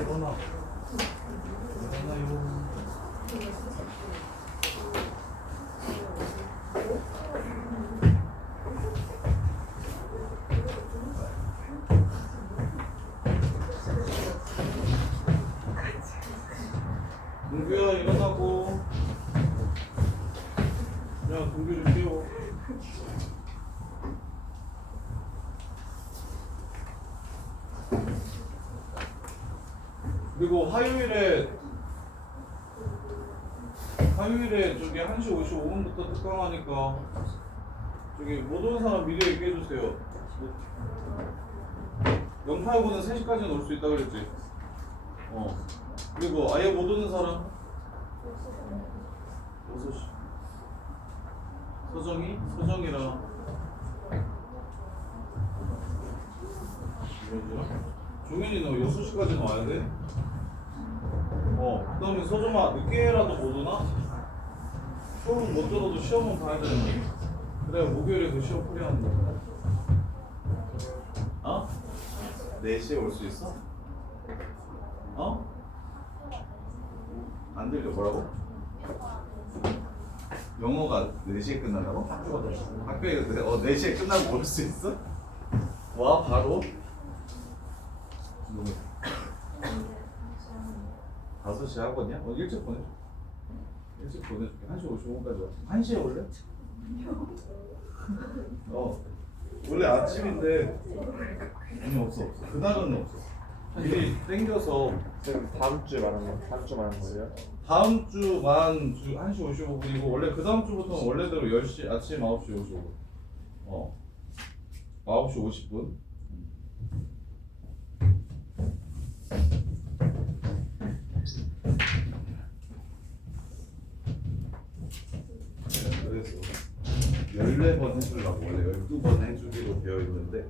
일어나요. 동규야 일어나고. 야 동규 좀 깨워. 그리고 화요일에 저기 1시 55분부터 특강하니까 저기 못 오는 사람 미리 얘기해주세요. 영파여고는 3시까지는 올 수 있다 그랬지? 그리고 아예 못 오는 사람 6시. 서정이랑 종현이 너 6시까지는 와야 돼? 그 다음에 서정아 늦게라도 못 오나? 수업은 못 들어도 시험은 봐야 되는데 그래 목요일에 그 시험 풀이하는 거야. 4시에 올 수 있어? 안 들려. 뭐라고? 영어가 4시에 끝난다고? 학교에 4시에 끝나고 올 수 있어? 와 바로? 5시 학원이야? 일찍 보내줘. 일찍 보내줄게. 1시 55분까지 와. 1시에 올래? 원래 아침인데 아니 없어. 그날은 없어. 미리 땡겨서 다음 주에 말하는 거, 다음 주 말하는 거예요? 다음 주만 1시 55분이고 원래 그 다음 주부터는 원래대로 10시 아침 9시 55분. 9시 50분. 그래서 14번 해주려고 원래 12번 해주기로 되어 있는데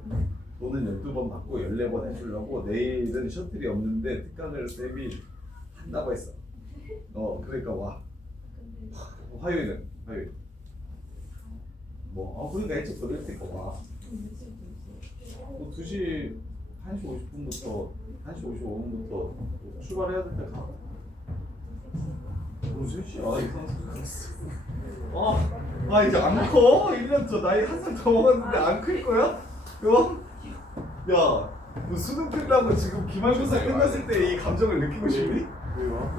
돈은 12번 받고 14번 해주려고 내일은 셔틀이 없는데 특강을 쌤이 한다고 했어. 그러니까 와. 화요일. 그러니까 일찍 보낼 테니까 와. 2시 1시 50분부터 1시 55분부터 출발해야 될 때 가. 3시야 이상한 이제 안 커? 1년 저 나이 한 살 더 먹었는데 안 클 거야? 야, 너 수능 끝나고 지금 기말고사 끝났을 때 이 감정을 느끼고 싶니? 왜요?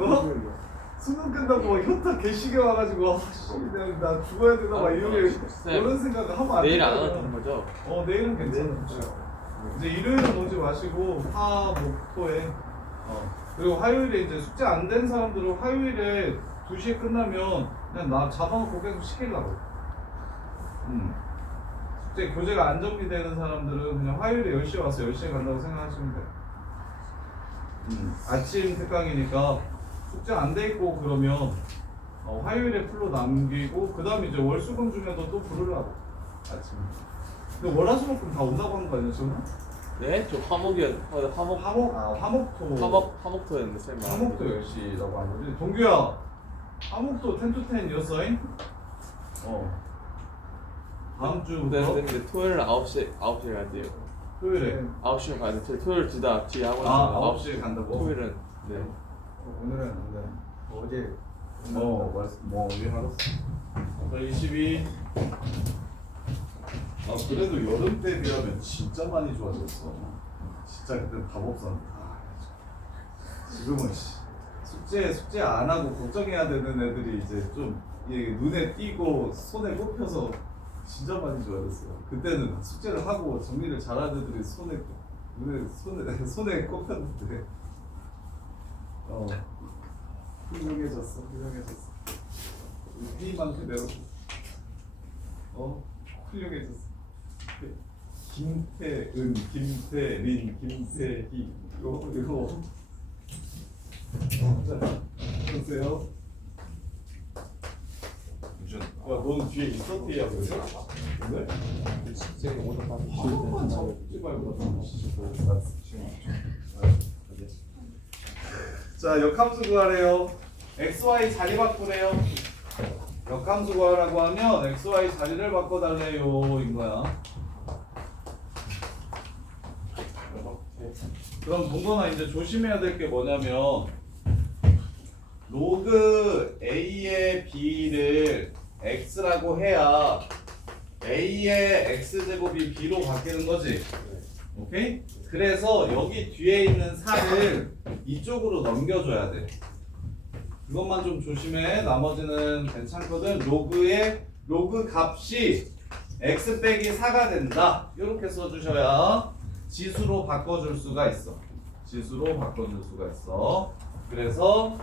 수능 끝나고 현타 개시게 와가지고 나 죽어야 되나 막 이런 생각을 하면 안 돼. 내일 안 와도 되는 거죠? 내일은 괜찮아. 이제 일요일은 오지 마시고 화, 목, 토에 그리고 화요일에 이제 숙제 안 된 사람들은 화요일에 2시에 끝나면 그냥 나 잡아놓고 계속 시키려고. 숙제 교재가 안 정리되는 사람들은 그냥 화요일에 10시에 와서 10시에 간다고 생각하시면 돼요. 아침 특강이니까 숙제 안 돼 있고 그러면 화요일에 풀로 남기고 그 다음에 이제 월수금 중에도 또 부르려고 아침. 근데 월화수목금 다 온다고 한 거 아니야 지금? 네? 저 화목토였는데 쌤 화목도 10시라고 한 거지. 동규야 화목도 10 to 10이었어잉? 다음 주부터? 근데 토요일은 9시에 가야 돼요. 토요일에 9시에 가야 돼. 토요일 둘 다 뒤에 학원 9시에 간다고? 토요일은 네. 오늘은 안 돼. 어제 우리 알았어. 자 22. 그래도 여름 때 비하면 진짜 많이 좋아졌어. 진짜 그때 답 없었는데. 지금은 숙제 안 하고 걱정해야 되는 애들이 이제 좀 눈에 띄고 손에 꼽혀서 진짜 많이 좋아졌어요. 그때는 숙제를 하고 정리를 잘하는 애들이 손에 꼽혔는데. 훌륭해졌어. 회의만 그대로. 훌륭해졌어. 김태은, 김태린, 김태희. 이거. 자, 보세요. 넌 뒤에 있었대야 그래서? 네? 쌤 오늘 밤 한 번만 잡지 말고. 자, 역함수 구하래요. XY 자리 바꾸래요. 역함수 구하라고 하면 XY 자리를 바꿔달래요. 인 거야. 그럼 동건아 이제 조심해야 될 게 뭐냐면 로그 a의 b를 x라고 해야 a의 x제곱이 b로 바뀌는 거지. 오케이? 그래서 여기 뒤에 있는 4를 이쪽으로 넘겨줘야 돼. 그것만 좀 조심해. 나머지는 괜찮거든. 로그 값이 x 빼기 4가 된다. 이렇게 써주셔야 지수로 바꿔줄 수가 있어. 지수로 바꿔줄 수가 있어. 그래서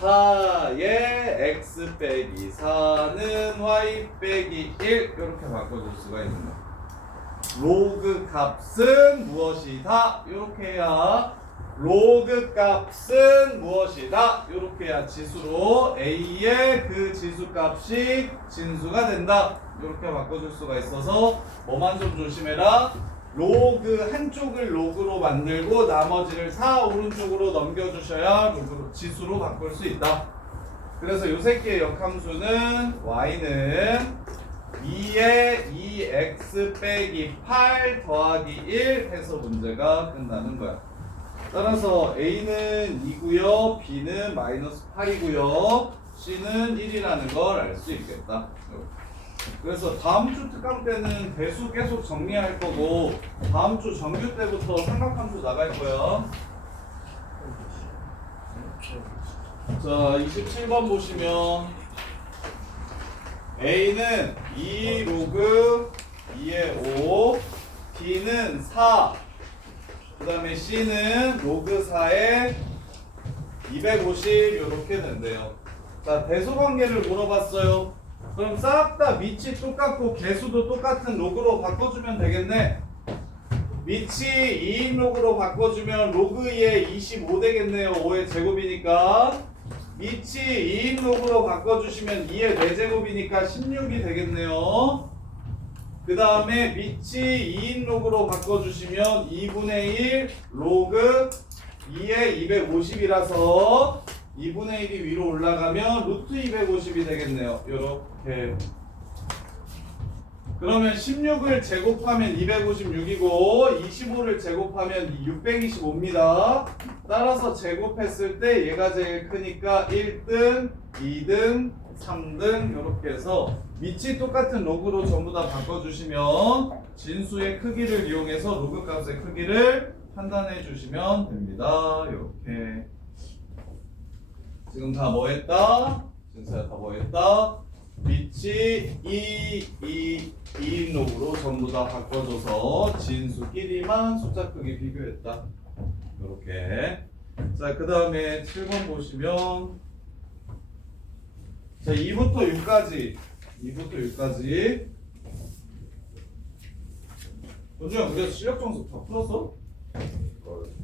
4의 x 빼기 4는 y 빼기 1 이렇게 바꿔줄 수가 있는 거야. 로그 값은 무엇이다? 이렇게 해야 로그 값은 무엇이다? 이렇게 해야 지수로 a의 그 지수 값이 진수가 된다. 이렇게 바꿔줄 수가 있어서 뭐만 좀 조심해라. 로그 한쪽을 로그로 만들고 나머지를 4 오른쪽으로 넘겨주셔야 로그로, 지수로 바꿀 수 있다. 그래서 요 새끼의 역함수는 y는 2에 2x 빼기 8 더하기 1 해서 문제가 끝나는 거야. 따라서 a는 2고요, b는 마이너스 8이고요, c는 1이라는 걸 알 수 있겠다. 그래서 다음 주 특강 때는 대수 계속 정리할 거고 다음 주 정규 때부터 삼각함수 나갈 거야. 자, 27번 보시면 a는 2 로그 2의 5, b는 4, 그 다음에 c는 로그 4에 250 이렇게 된대요. 자, 대소관계를 물어봤어요. 그럼 싹 다 밑이 똑같고 개수도 똑같은 로그로 바꿔주면 되겠네. 밑이 2인 로그로 바꿔주면 로그 2에 25 되겠네요. 5의 제곱이니까. 밑이 2인 로그로 바꿔주시면 2의 4제곱이니까 16이 되겠네요. 그 다음에 밑이 2인 로그로 바꿔주시면 2분의 1 로그 2에 250이라서 2분의 1이 위로 올라가면 루트 250이 되겠네요. 요렇게. 그러면 16을 제곱하면 256이고 25를 제곱하면 625입니다. 따라서 제곱했을 때 얘가 제일 크니까 1등, 2등, 3등 이렇게 해서 밑이 똑같은 로그로 전부 다 바꿔주시면 진수의 크기를 이용해서 로그 값의 크기를 판단해 주시면 됩니다. 이렇게. 지금 다 뭐 했다? 진수야 다 뭐 했다? 밑이 2인 로그로 전부 다 바꿔줘서 진수끼리만 숫자 크기 비교했다. 이렇게. 자, 그 다음에 7번 보시면 자, 2부터 6까지 원주야, 우리가 실력 정수 다 풀었어? 그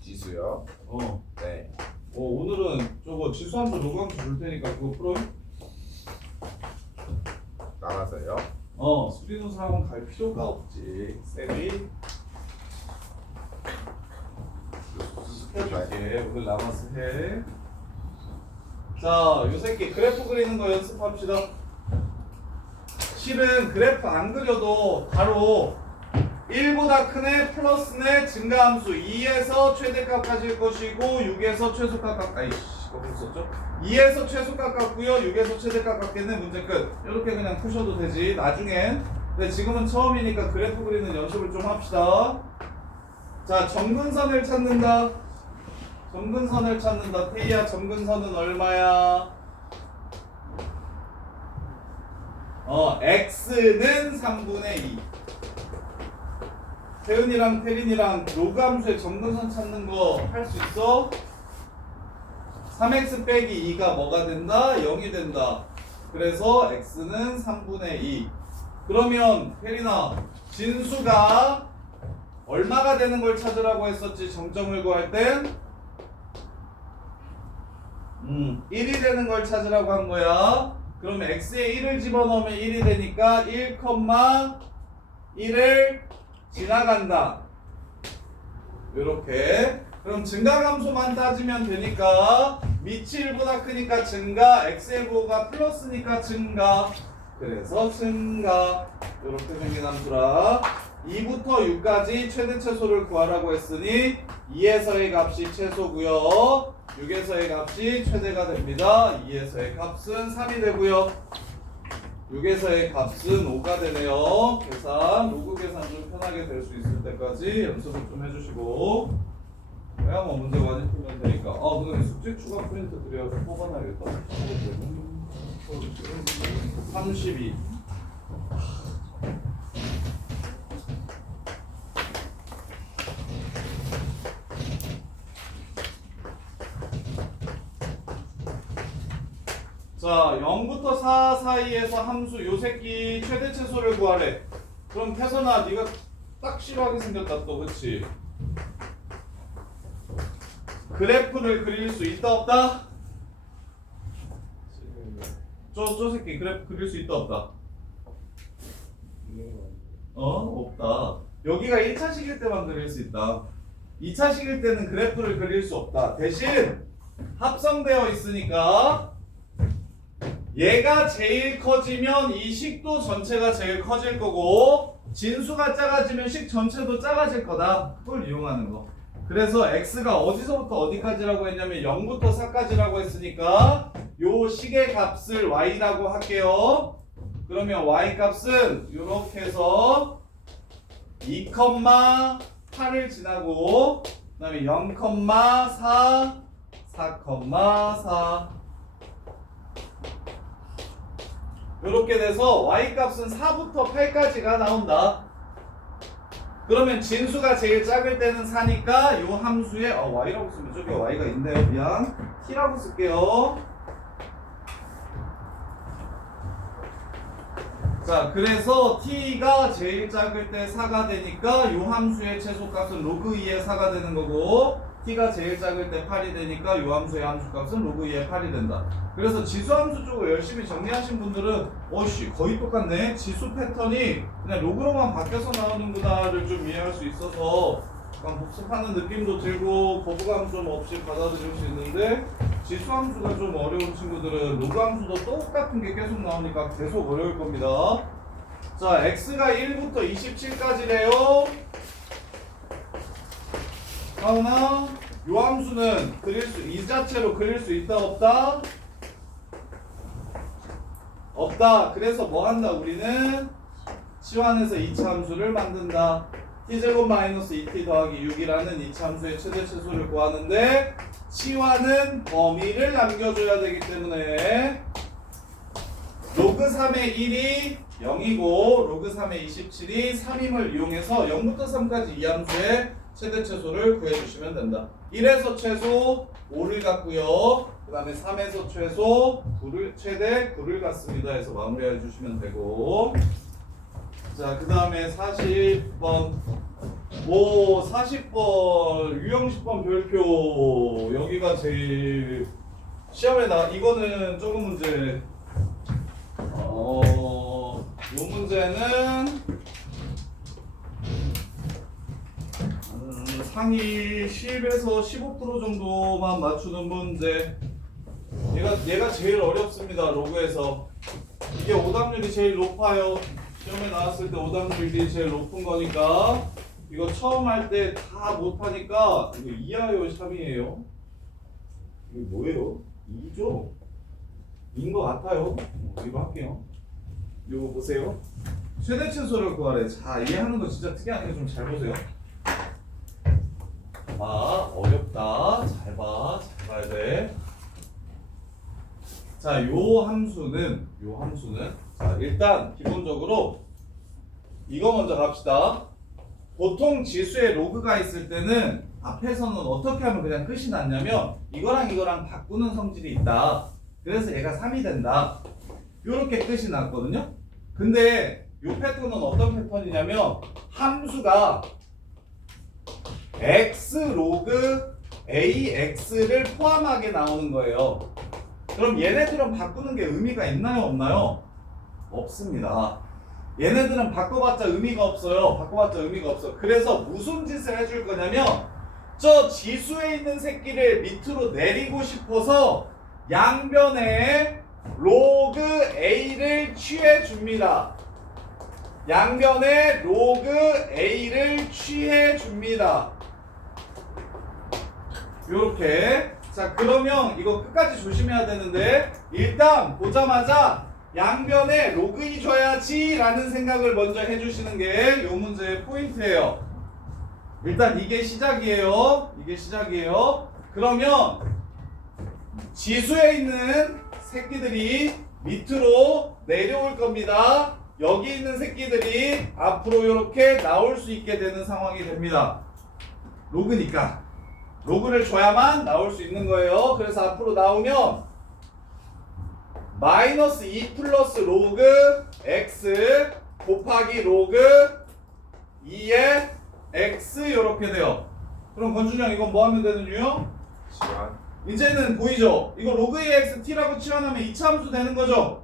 지수요? 네. 오늘은 저거 지수함수 로그함수 줄 테니까 그거 풀어요? 나가서요? 수리노수학원 갈 필요가 없지. 쌤이 수습해줄게. 오늘 남아서 해. 자, 요 새끼 그래프 그리는 거 연습합시다. 실은 그래프 안 그려도 바로 1보다 큰 애 플러스 내 증가함수 2에서 최대값 가질 것이고 6에서 최소값 아이씨 거꾸로 썼죠? 2에서 최소값 같고요 6에서 최대값 같겠네. 문제 끝. 이렇게 그냥 푸셔도 되지 나중엔. 근데 지금은 처음이니까 그래프 그리는 연습을 좀 합시다. 자, 점근선을 찾는다. 태희야, 점근선은 얼마야? x는 3분의 2. 태은이랑 태린이랑 로그 함수의 점근선 찾는 거 할 수 있어? 3x 빼기 2가 뭐가 된다? 0이 된다. 그래서 x는 3분의 2. 그러면 태린아, 진수가 얼마가 되는 걸 찾으라고 했었지? 정점을 구할 땐 1이 되는 걸 찾으라고 한 거야. 그러면 x에 1을 집어넣으면 1이 되니까 1,1을 지나간다. 요렇게. 그럼 증가함수만 따지면 되니까 밑이 1보다 크니까 증가, x의 부호가 플러스니까 증가. 그래서 증가. 요렇게 생긴 함수라. 2부터 6까지 최대 최소를 구하라고 했으니 2에서의 값이 최소고요. 6에서의 값이 최대가 됩니다. 2에서의 값은 3이 되고요. 6에서의 값은 5가 되네요. 계산, 로그 계산 좀 편하게 될 수 있을 때까지 연습을 좀 해주시고 그냥 뭐 문제 많이 풀면 되니까. 근데 숙제 추가 프린트 드려서 뽑아놔야겠다. 32. 자, 0부터 4 사이에서 함수 요 새끼 최대 최소를 구하래. 그럼 태선아, 네가 딱 싫어하게 생겼다 또, 그치? 그래프를 그릴 수 있다 없다? 저 새끼 그래프 그릴 수 있다 없다? 없다. 여기가 1차식일 때만 그릴 수 있다. 2차식일 때는 그래프를 그릴 수 없다. 대신 합성되어 있으니까 얘가 제일 커지면 이 식도 전체가 제일 커질 거고 진수가 작아지면 식 전체도 작아질 거다. 그걸 이용하는 거. 그래서 x가 어디서부터 어디까지라고 했냐면 0부터 4까지라고 했으니까 요 식의 값을 y라고 할게요. 그러면 y 값은 이렇게 해서 2,8을 지나고 그 다음에 0,4, 4,4 이렇게 돼서 y 값은 4부터 8까지가 나온다. 그러면 진수가 제일 작을 때는 4니까 요 함수에 y라고 쓰면 저기 y가 있네요. 미안. t라고 쓸게요. 자, 그래서 t가 제일 작을 때 4가 되니까 요 함수의 최소값은 로그 2의 4가 되는 거고 t가 제일 작을 때 8이 되니까 요 함수의 함수값은 로그 2의 8이 된다. 그래서 지수함수 쪽을 열심히 정리하신 분들은 거의 똑같네. 지수 패턴이 그냥 로그로만 바뀌어서 나오는구나를 좀 이해할 수 있어서 약간 복습하는 느낌도 들고 거부감 좀 없이 받아들일 수 있는데 지수함수가 좀 어려운 친구들은 로그함수도 똑같은 게 계속 나오니까 계속 어려울 겁니다. 자, x가 1부터 27까지래요. 하나, 요 함수는 이 자체로 그릴 수 있다 없다? 없다. 그래서 뭐 한다? 우리는 치환해서 2차 함수를 만든다. t제곱 마이너스 2t 더하기 6이라는 2차 함수의 최대 최소를 구하는데 치환은 범위를 남겨줘야 되기 때문에 로그 3의 1이 0이고 로그 3의 27이 3임을 이용해서 0부터 3까지 이 함수의 최대 최소를 구해주시면 된다. 1에서 최소 5를 갖고요. 그 다음에 3에서 최소 최대 9를 갖습니다. 해서 마무리해 주시면 되고 자, 그 다음에 40번 40번 유형식번 별표 여기가 제일 시험에 이거는 조금 문제 요 문제는 상위 10에서 15% 정도만 맞추는 문제. 얘가 제일 어렵습니다. 로그에서 이게 오답률이 제일 높아요. 시험에 나왔을 때 오답률이 제일 높은 거니까 이거 처음 할 때 다 못하니까 이거 2야요 3이에요. 이거 뭐예요? 2죠? 2인 것 같아요. 이거 할게요. 이거 보세요. 최대 최소를 구하래. 자, 이해하는 거 진짜 특이하니까 좀 잘 보세요. 어렵다. 잘 봐야 돼. 자, 요 함수는 자, 일단 기본적으로 이거 먼저 갑시다. 보통 지수에 로그가 있을 때는 앞에서는 어떻게 하면 그냥 끝이 났냐면 이거랑 바꾸는 성질이 있다. 그래서 얘가 3이 된다. 요렇게 끝이 났거든요. 근데 요 패턴은 어떤 패턴이냐면 함수가 x 로그 ax를 포함하게 나오는 거예요. 그럼 얘네들은 바꾸는 게 의미가 있나요 없나요? 없습니다. 얘네들은 바꿔봤자 의미가 없어요. 그래서 무슨 짓을 해줄 거냐면 저 지수에 있는 새끼를 밑으로 내리고 싶어서 양변에 로그 a를 취해 줍니다. 양변에 로그 A를 취해 줍니다. 요렇게. 자, 그러면 이거 끝까지 조심해야 되는데, 일단 보자마자 양변에 로그 2 줘야지 라는 생각을 먼저 해주시는 게 요 문제의 포인트예요. 일단 이게 시작이에요. 이게 시작이에요. 그러면 지수에 있는 새끼들이 밑으로 내려올 겁니다. 여기 있는 새끼들이 앞으로 이렇게 나올 수 있게 되는 상황이 됩니다. 로그니까 로그를 줘야만 나올 수 있는 거예요. 그래서 앞으로 나오면 마이너스 2 플러스 로그 x 곱하기 로그 2의 x 이렇게 돼요. 그럼 건준이 형 이건 뭐 하면 되는 유형? 시간. 이제는 보이죠? 이거 로그 2의 x t라고 치환하면 2차 함수 되는 거죠?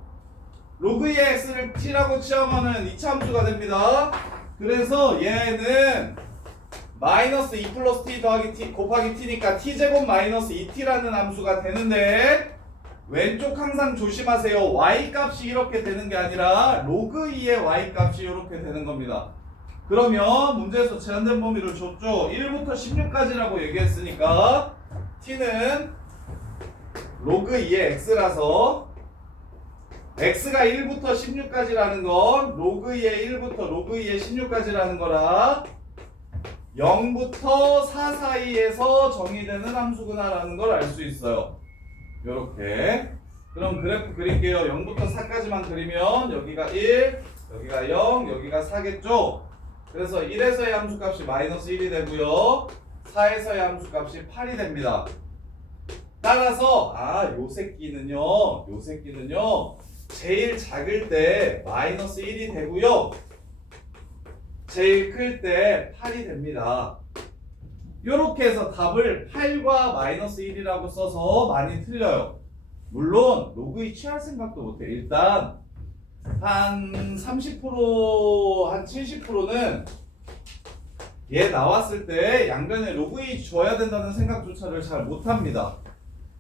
로그 2의 x를 t라고 치환하면 2차 함수가 됩니다. 그래서 얘는 마이너스 2 플러스 t 더하기 t 곱하기 t니까 t제곱 마이너스 2t라는 함수가 되는데, 왼쪽 항상 조심하세요. y 값이 이렇게 되는 게 아니라 로그 2의 y 값이 이렇게 되는 겁니다. 그러면 문제에서 제한된 범위를 줬죠. 1부터 16까지라고 얘기했으니까 t는 로그 2의 x라서 x가 1부터 16까지라는 건 로그 2의 1부터 로그 2의 16까지라는 거라 0부터 4 사이에서 정의되는 함수구나 라는 걸 알 수 있어요. 요렇게. 그럼 그래프 그릴게요. 0부터 4까지만 그리면 여기가 1, 여기가 0, 여기가 4겠죠? 그래서 1에서의 함수값이 마이너스 1이 되고요. 4에서의 함수값이 8이 됩니다. 따라서 요 새끼는요 제일 작을 때 마이너스 1이 되고요. 제일 클 때 8이 됩니다. 이렇게 해서 답을 8과 마이너스 1이라고 써서 많이 틀려요. 물론 로그 2 취할 생각도 못해. 일단 한 30%, 한 70%는 얘 나왔을 때 양변에 로그 2 줘야 된다는 생각조차를 잘 못합니다.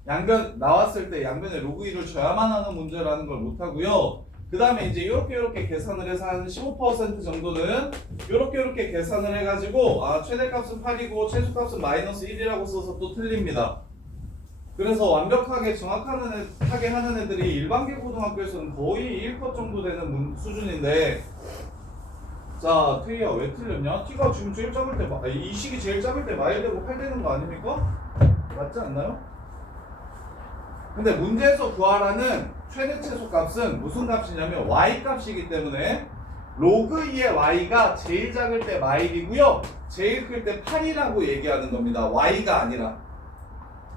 양변 나왔을 때 양변에 로그 2를 줘야만 하는 문제라는 걸 못하고요. 그 다음에 이제 이렇게 계산을 해서 한 15% 정도는 이렇게 계산을 해가지고 최대값은 8이고 최소값은 마이너스 1이라고 써서 또 틀립니다. 그래서 완벽하게 정확하게 하는 애들이 일반계 고등학교에서는 거의 1컷 정도 되는 수준인데, 자 태희야 왜 틀렸냐? t가 지금 제일 작을 때 이 식이 제일 작을 때 마일 되고 8 되는 거 아닙니까? 맞지 않나요? 근데 문제에서 구하라는 최대 최소 값은 무슨 값이냐면 y 값이기 때문에 로그 2의 y가 제일 작을 때 마일이고요. 제일 클 때 8이라고 얘기하는 겁니다. y가 아니라.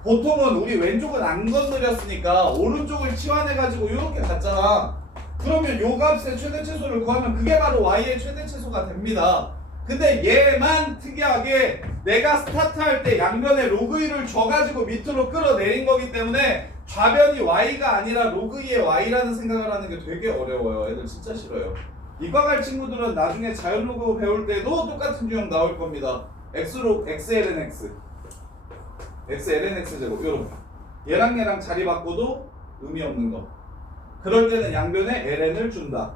보통은 우리 왼쪽은 안 건드렸으니까 오른쪽을 치환해가지고 이렇게 갔잖아. 그러면 요 값의 최대 최소를 구하면 그게 바로 y의 최대 최소가 됩니다. 근데 얘만 특이하게 내가 스타트할 때 양변에 로그 2를 줘가지고 밑으로 끌어내린 거기 때문에 좌변이 y가 아니라 로그 2의 y라는 생각을 하는 게 되게 어려워요. 애들 진짜 싫어요. 이과 갈 친구들은 나중에 자연로그 배울 때도 똑같은 유형 나올 겁니다. xln x xln x 제곱 요런 거. 얘랑 자리 바꿔도 의미 없는 거. 그럴 때는 양변에 ln을 준다.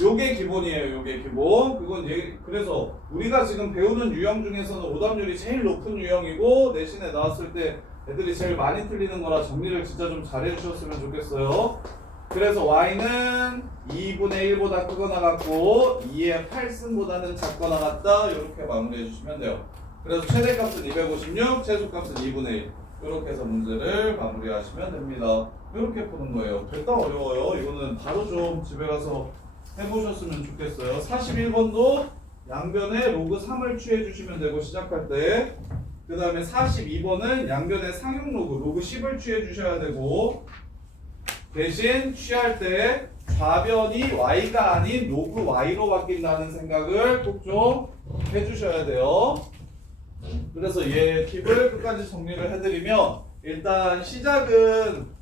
요게 기본이에요. 요게 기본. 그건 그래서 우리가 지금 배우는 유형 중에서는 오답률이 제일 높은 유형이고 내신에 나왔을 때 애들이 제일 많이 틀리는 거라 정리를 진짜 좀 잘 해주셨으면 좋겠어요. 그래서 y는 2분의 1보다 크거나 같고 2의 8승보다는 작거나 같다. 이렇게 마무리해 주시면 돼요. 그래서 최대값은 256, 최소값은 2분의 1. 이렇게 해서 문제를 마무리하시면 됩니다. 이렇게 푸는 거예요. 됐다 어려워요. 이거는 바로 좀 집에 가서 해보셨으면 좋겠어요. 41번도 양변에 로그 3을 취해 주시면 되고 시작할 때, 그 다음에 42번은 양변에 상용 로그 10을 취해 주셔야 되고, 대신 취할 때 좌변이 y가 아닌 로그 y로 바뀐다는 생각을 꼭 좀 해주셔야 돼요. 그래서 얘 팁을 끝까지 정리를 해드리면, 일단 시작은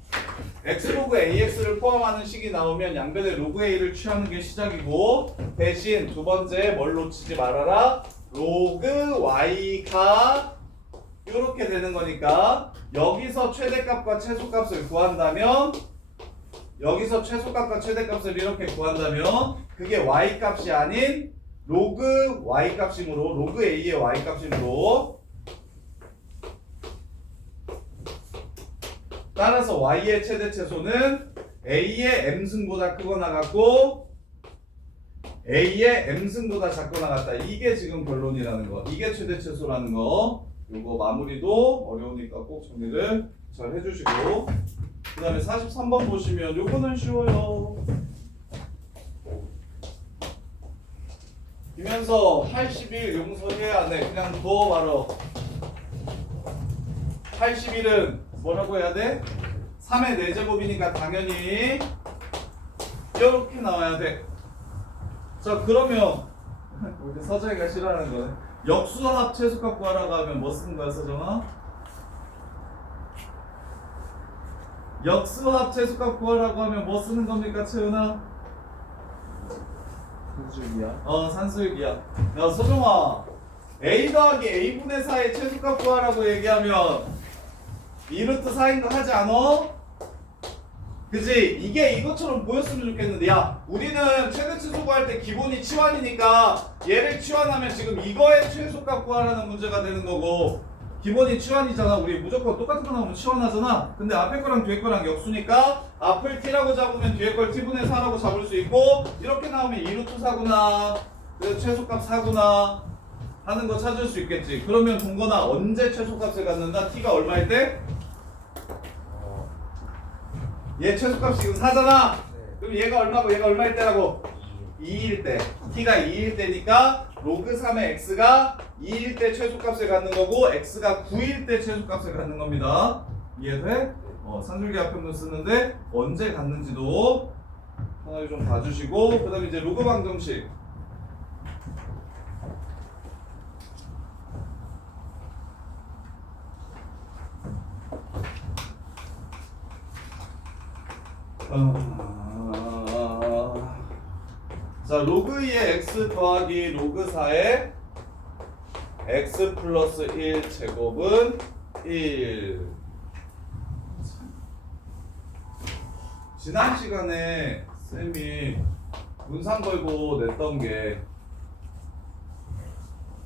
x로그 ax를 포함하는 식이 나오면 양변에 로그 a를 취하는 게 시작이고, 대신 두 번째 뭘 놓치지 말아라, 로그 y가 이렇게 되는 거니까 여기서 최대값과 최소값을 구한다면 여기서 최소값과 최대값을 이렇게 구한다면 그게 y값이 아닌 로그 y값이므로 로그 a의 y값이므로 따라서 y의 최대 최소는 a의 m승보다 크거나 같고 a의 m승보다 작거나 같다. 이게 지금 결론이라는 거. 이게 최대 최소라는 거. 요거 마무리도 어려우니까 꼭 정리를 잘 해주시고 그 다음에 43번 보시면 요거는 쉬워요. 이면서 81 용서해야 돼. 그냥 둬 바로. 81은 뭐라고 해야 돼? 3의 4제곱이니까 당연히 이렇게 나와야 돼. 자 그러면 우리 서정이가 싫어하는 거네. 역수합 최소값 구하라고 하면 뭐 쓰는 거야 서정아? 역수합 최소값 구하라고 하면 뭐 쓰는 겁니까 채은아? 산술기야. 산수유기야. 야 서정아 a 더하기 a분의 4의 최소값 구하라고 얘기하면 2루트 4인 거 하지 않어? 그지? 이게 이것처럼 보였으면 좋겠는데 야 우리는 최대 최소 구할 때 기본이 치환이니까 얘를 치환하면 지금 이거의 최소값 구하라는 문제가 되는 거고 기본이 치환이잖아. 우리 무조건 똑같은 거 나오면 치환하잖아. 근데 앞에 거랑 뒤에 거랑 역수니까 앞을 t라고 잡으면 뒤에 걸 t분의 4라고 잡을 수 있고 이렇게 나오면 2루트 4구나 그래서 최소값 4구나 하는 거 찾을 수 있겠지. 그러면 동건아 언제 최소값을 갖는다? t가 얼마일 때? 얘 최소값이 지금 4잖아. 그럼 얘가 얼마고 얘가 얼마일 때라고? 2일 때. t가 2일 때니까 로그 3의 x가 2일 때 최소값을 갖는 거고 x가 9일 때 최소값을 갖는 겁니다. 이해돼? 산술기 합평도 쓰는데 언제 갖는지도 하나 좀 봐주시고 그 다음에 이제 로그 방정식. 자 로그 2의 x 더하기 로그 4의 x 플러스 1 제곱은 1. 지난 시간에 쌤이 문상 걸고 냈던 게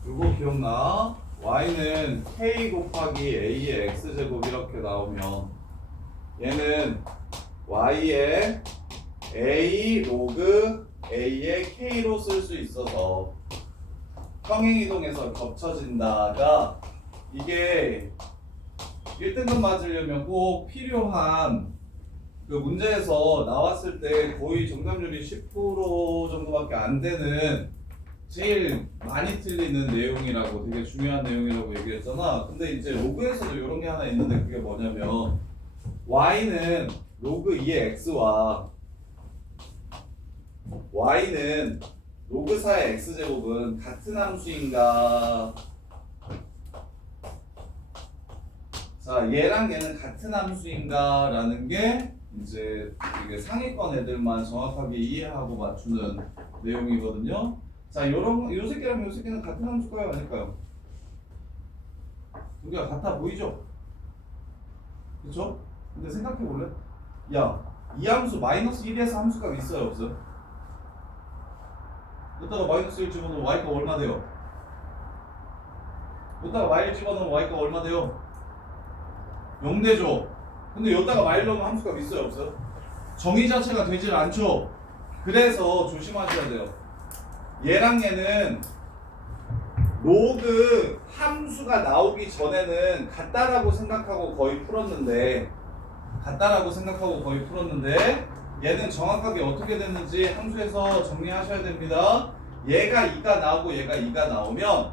이거 기억나? y는 k 곱하기 a의 x제곱 이렇게 나오면 얘는 y의 a 로그 a의 k로 쓸 수 있어서 평행이동에서 겹쳐진다가 이게 1등급 맞으려면 꼭 필요한 그 문제에서 나왔을 때 거의 정답률이 10% 정도밖에 안 되는 제일 많이 틀리는 내용이라고 되게 중요한 내용이라고 얘기했잖아. 근데 이제 로그에서도 이런 게 하나 있는데 그게 뭐냐면 y는 로그 2의 x와 y는 로그 4의 x제곱은 같은 함수인가? 자, 얘랑 얘는 같은 함수인가? 라는 게 이제 이게 상위권 애들만 정확하게 이해하고 맞추는 내용이거든요. 자, 요 새끼랑 요 새끼는 같은 함수일까요? 아닐까요? 두 개가 같아 보이죠? 그쵸? 근데 생각해 볼래? 야, 이 함수 마이너스 1에서 함수값 있어요? 없어요? 여기다가 마이너스 1 집어넣으면 y값 얼마 돼요? 여기다가 y 집어넣으면 y값 얼마 돼요? 0 되죠? 근데 여기다가 y 넣으면 함수값 있어요? 없어요? 정의 자체가 되질 않죠? 그래서 조심하셔야 돼요. 얘랑 얘는 로그 함수가 나오기 전에는 같다라고 생각하고 거의 풀었는데 얘는 정확하게 어떻게 됐는지 함수에서 정리하셔야 됩니다. 얘가 2가 나오고 얘가 2가 나오면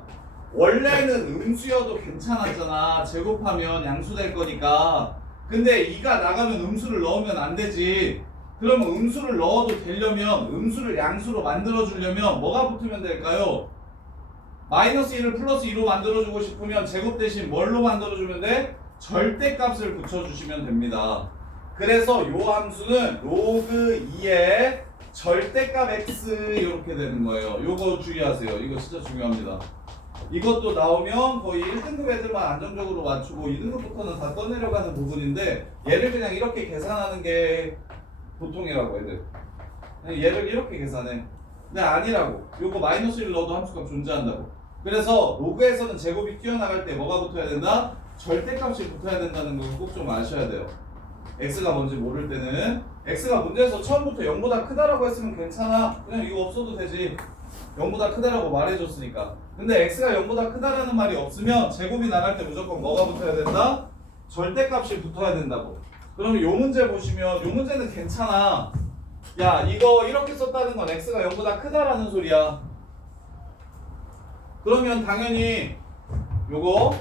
원래는 음수여도 괜찮았잖아. 제곱하면 양수 될 거니까. 근데 2가 나가면 음수를 넣으면 안 되지. 그러면 음수를 넣어도 되려면 음수를 양수로 만들어주려면 뭐가 붙으면 될까요? 마이너스 1을 플러스 2로 만들어주고 싶으면 제곱 대신 뭘로 만들어주면 돼? 절대값을 붙여주시면 됩니다. 그래서 요 함수는 로그 2의 절대값 x 이렇게 되는 거예요. 요거 주의하세요. 이거 진짜 중요합니다. 이것도 나오면 거의 1등급 애들만 안정적으로 맞추고 2등급부터는 다 떠내려가는 부분인데 얘를 그냥 이렇게 계산하는 게 보통이라고 애들. 얘를 이렇게 계산해. 근데 아니라고. 요거 마이너스 1 넣어도 함수값 존재한다고. 그래서 로그에서는 제곱이 튀어나갈 때 뭐가 붙어야 된다? 절대값이 붙어야 된다는 걸 꼭 좀 아셔야 돼요. x가 뭔지 모를 때는 x가 문제에서 처음부터 0보다 크다라고 했으면 괜찮아. 그냥 이거 없어도 되지. 0보다 크다라고 말해줬으니까. 근데 x가 0보다 크다라는 말이 없으면 제곱이 나갈 때 무조건 뭐가 붙어야 된다? 절대값이 붙어야 된다고. 그러면 요 문제 보시면 요 문제는 괜찮아. 야 이거 이렇게 썼다는 건 x가 0보다 크다라는 소리야. 그러면 당연히 요거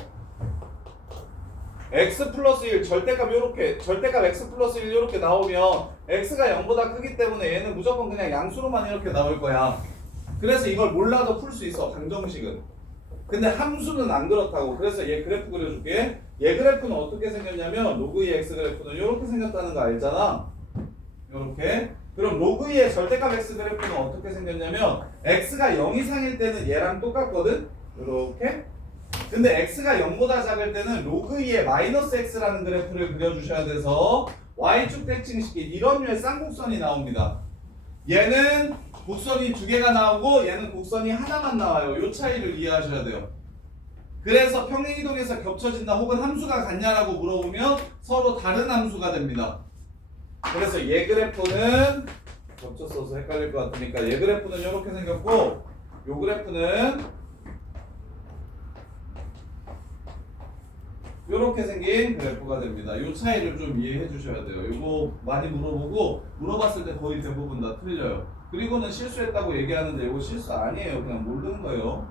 x 플러스 1 절대값 요렇게 절대값 x 플러스 1 요렇게 나오면 x가 0보다 크기 때문에 얘는 무조건 그냥 양수로만 이렇게 나올 거야. 그래서 이걸 몰라도 풀 수 있어 방정식은. 근데 함수는 안 그렇다고. 그래서 얘 그래프 그려줄게. 얘 그래프는 어떻게 생겼냐면 로그 2 x 그래프는 요렇게 생겼다는 거 알잖아. 요렇게. 그럼 로그 2의 절대값 x 그래프는 어떻게 생겼냐면 x가 0 이상일 때는 얘랑 똑같거든. 요렇게. 근데 x가 0보다 작을 때는 로그 2의 마이너스 x라는 그래프를 그려주셔야 돼서 y축 대칭시키 이런 류의 쌍곡선이 나옵니다. 얘는 곡선이 두 개가 나오고 얘는 곡선이 하나만 나와요. 요 차이를 이해하셔야 돼요. 그래서 평행이동에서 겹쳐진다 혹은 함수가 같냐라고 물어보면 서로 다른 함수가 됩니다. 그래서 얘 그래프는 겹쳤어서 헷갈릴 것 같으니까 얘 그래프는 이렇게 생겼고 요 그래프는 이렇게 생긴 그래프가 됩니다. 이 차이를 좀 이해해 주셔야 돼요. 이거 많이 물어보고 물어봤을 때 거의 대부분 다 틀려요. 그리고는 실수했다고 얘기하는데 이거 실수 아니에요. 그냥 모르는 거예요.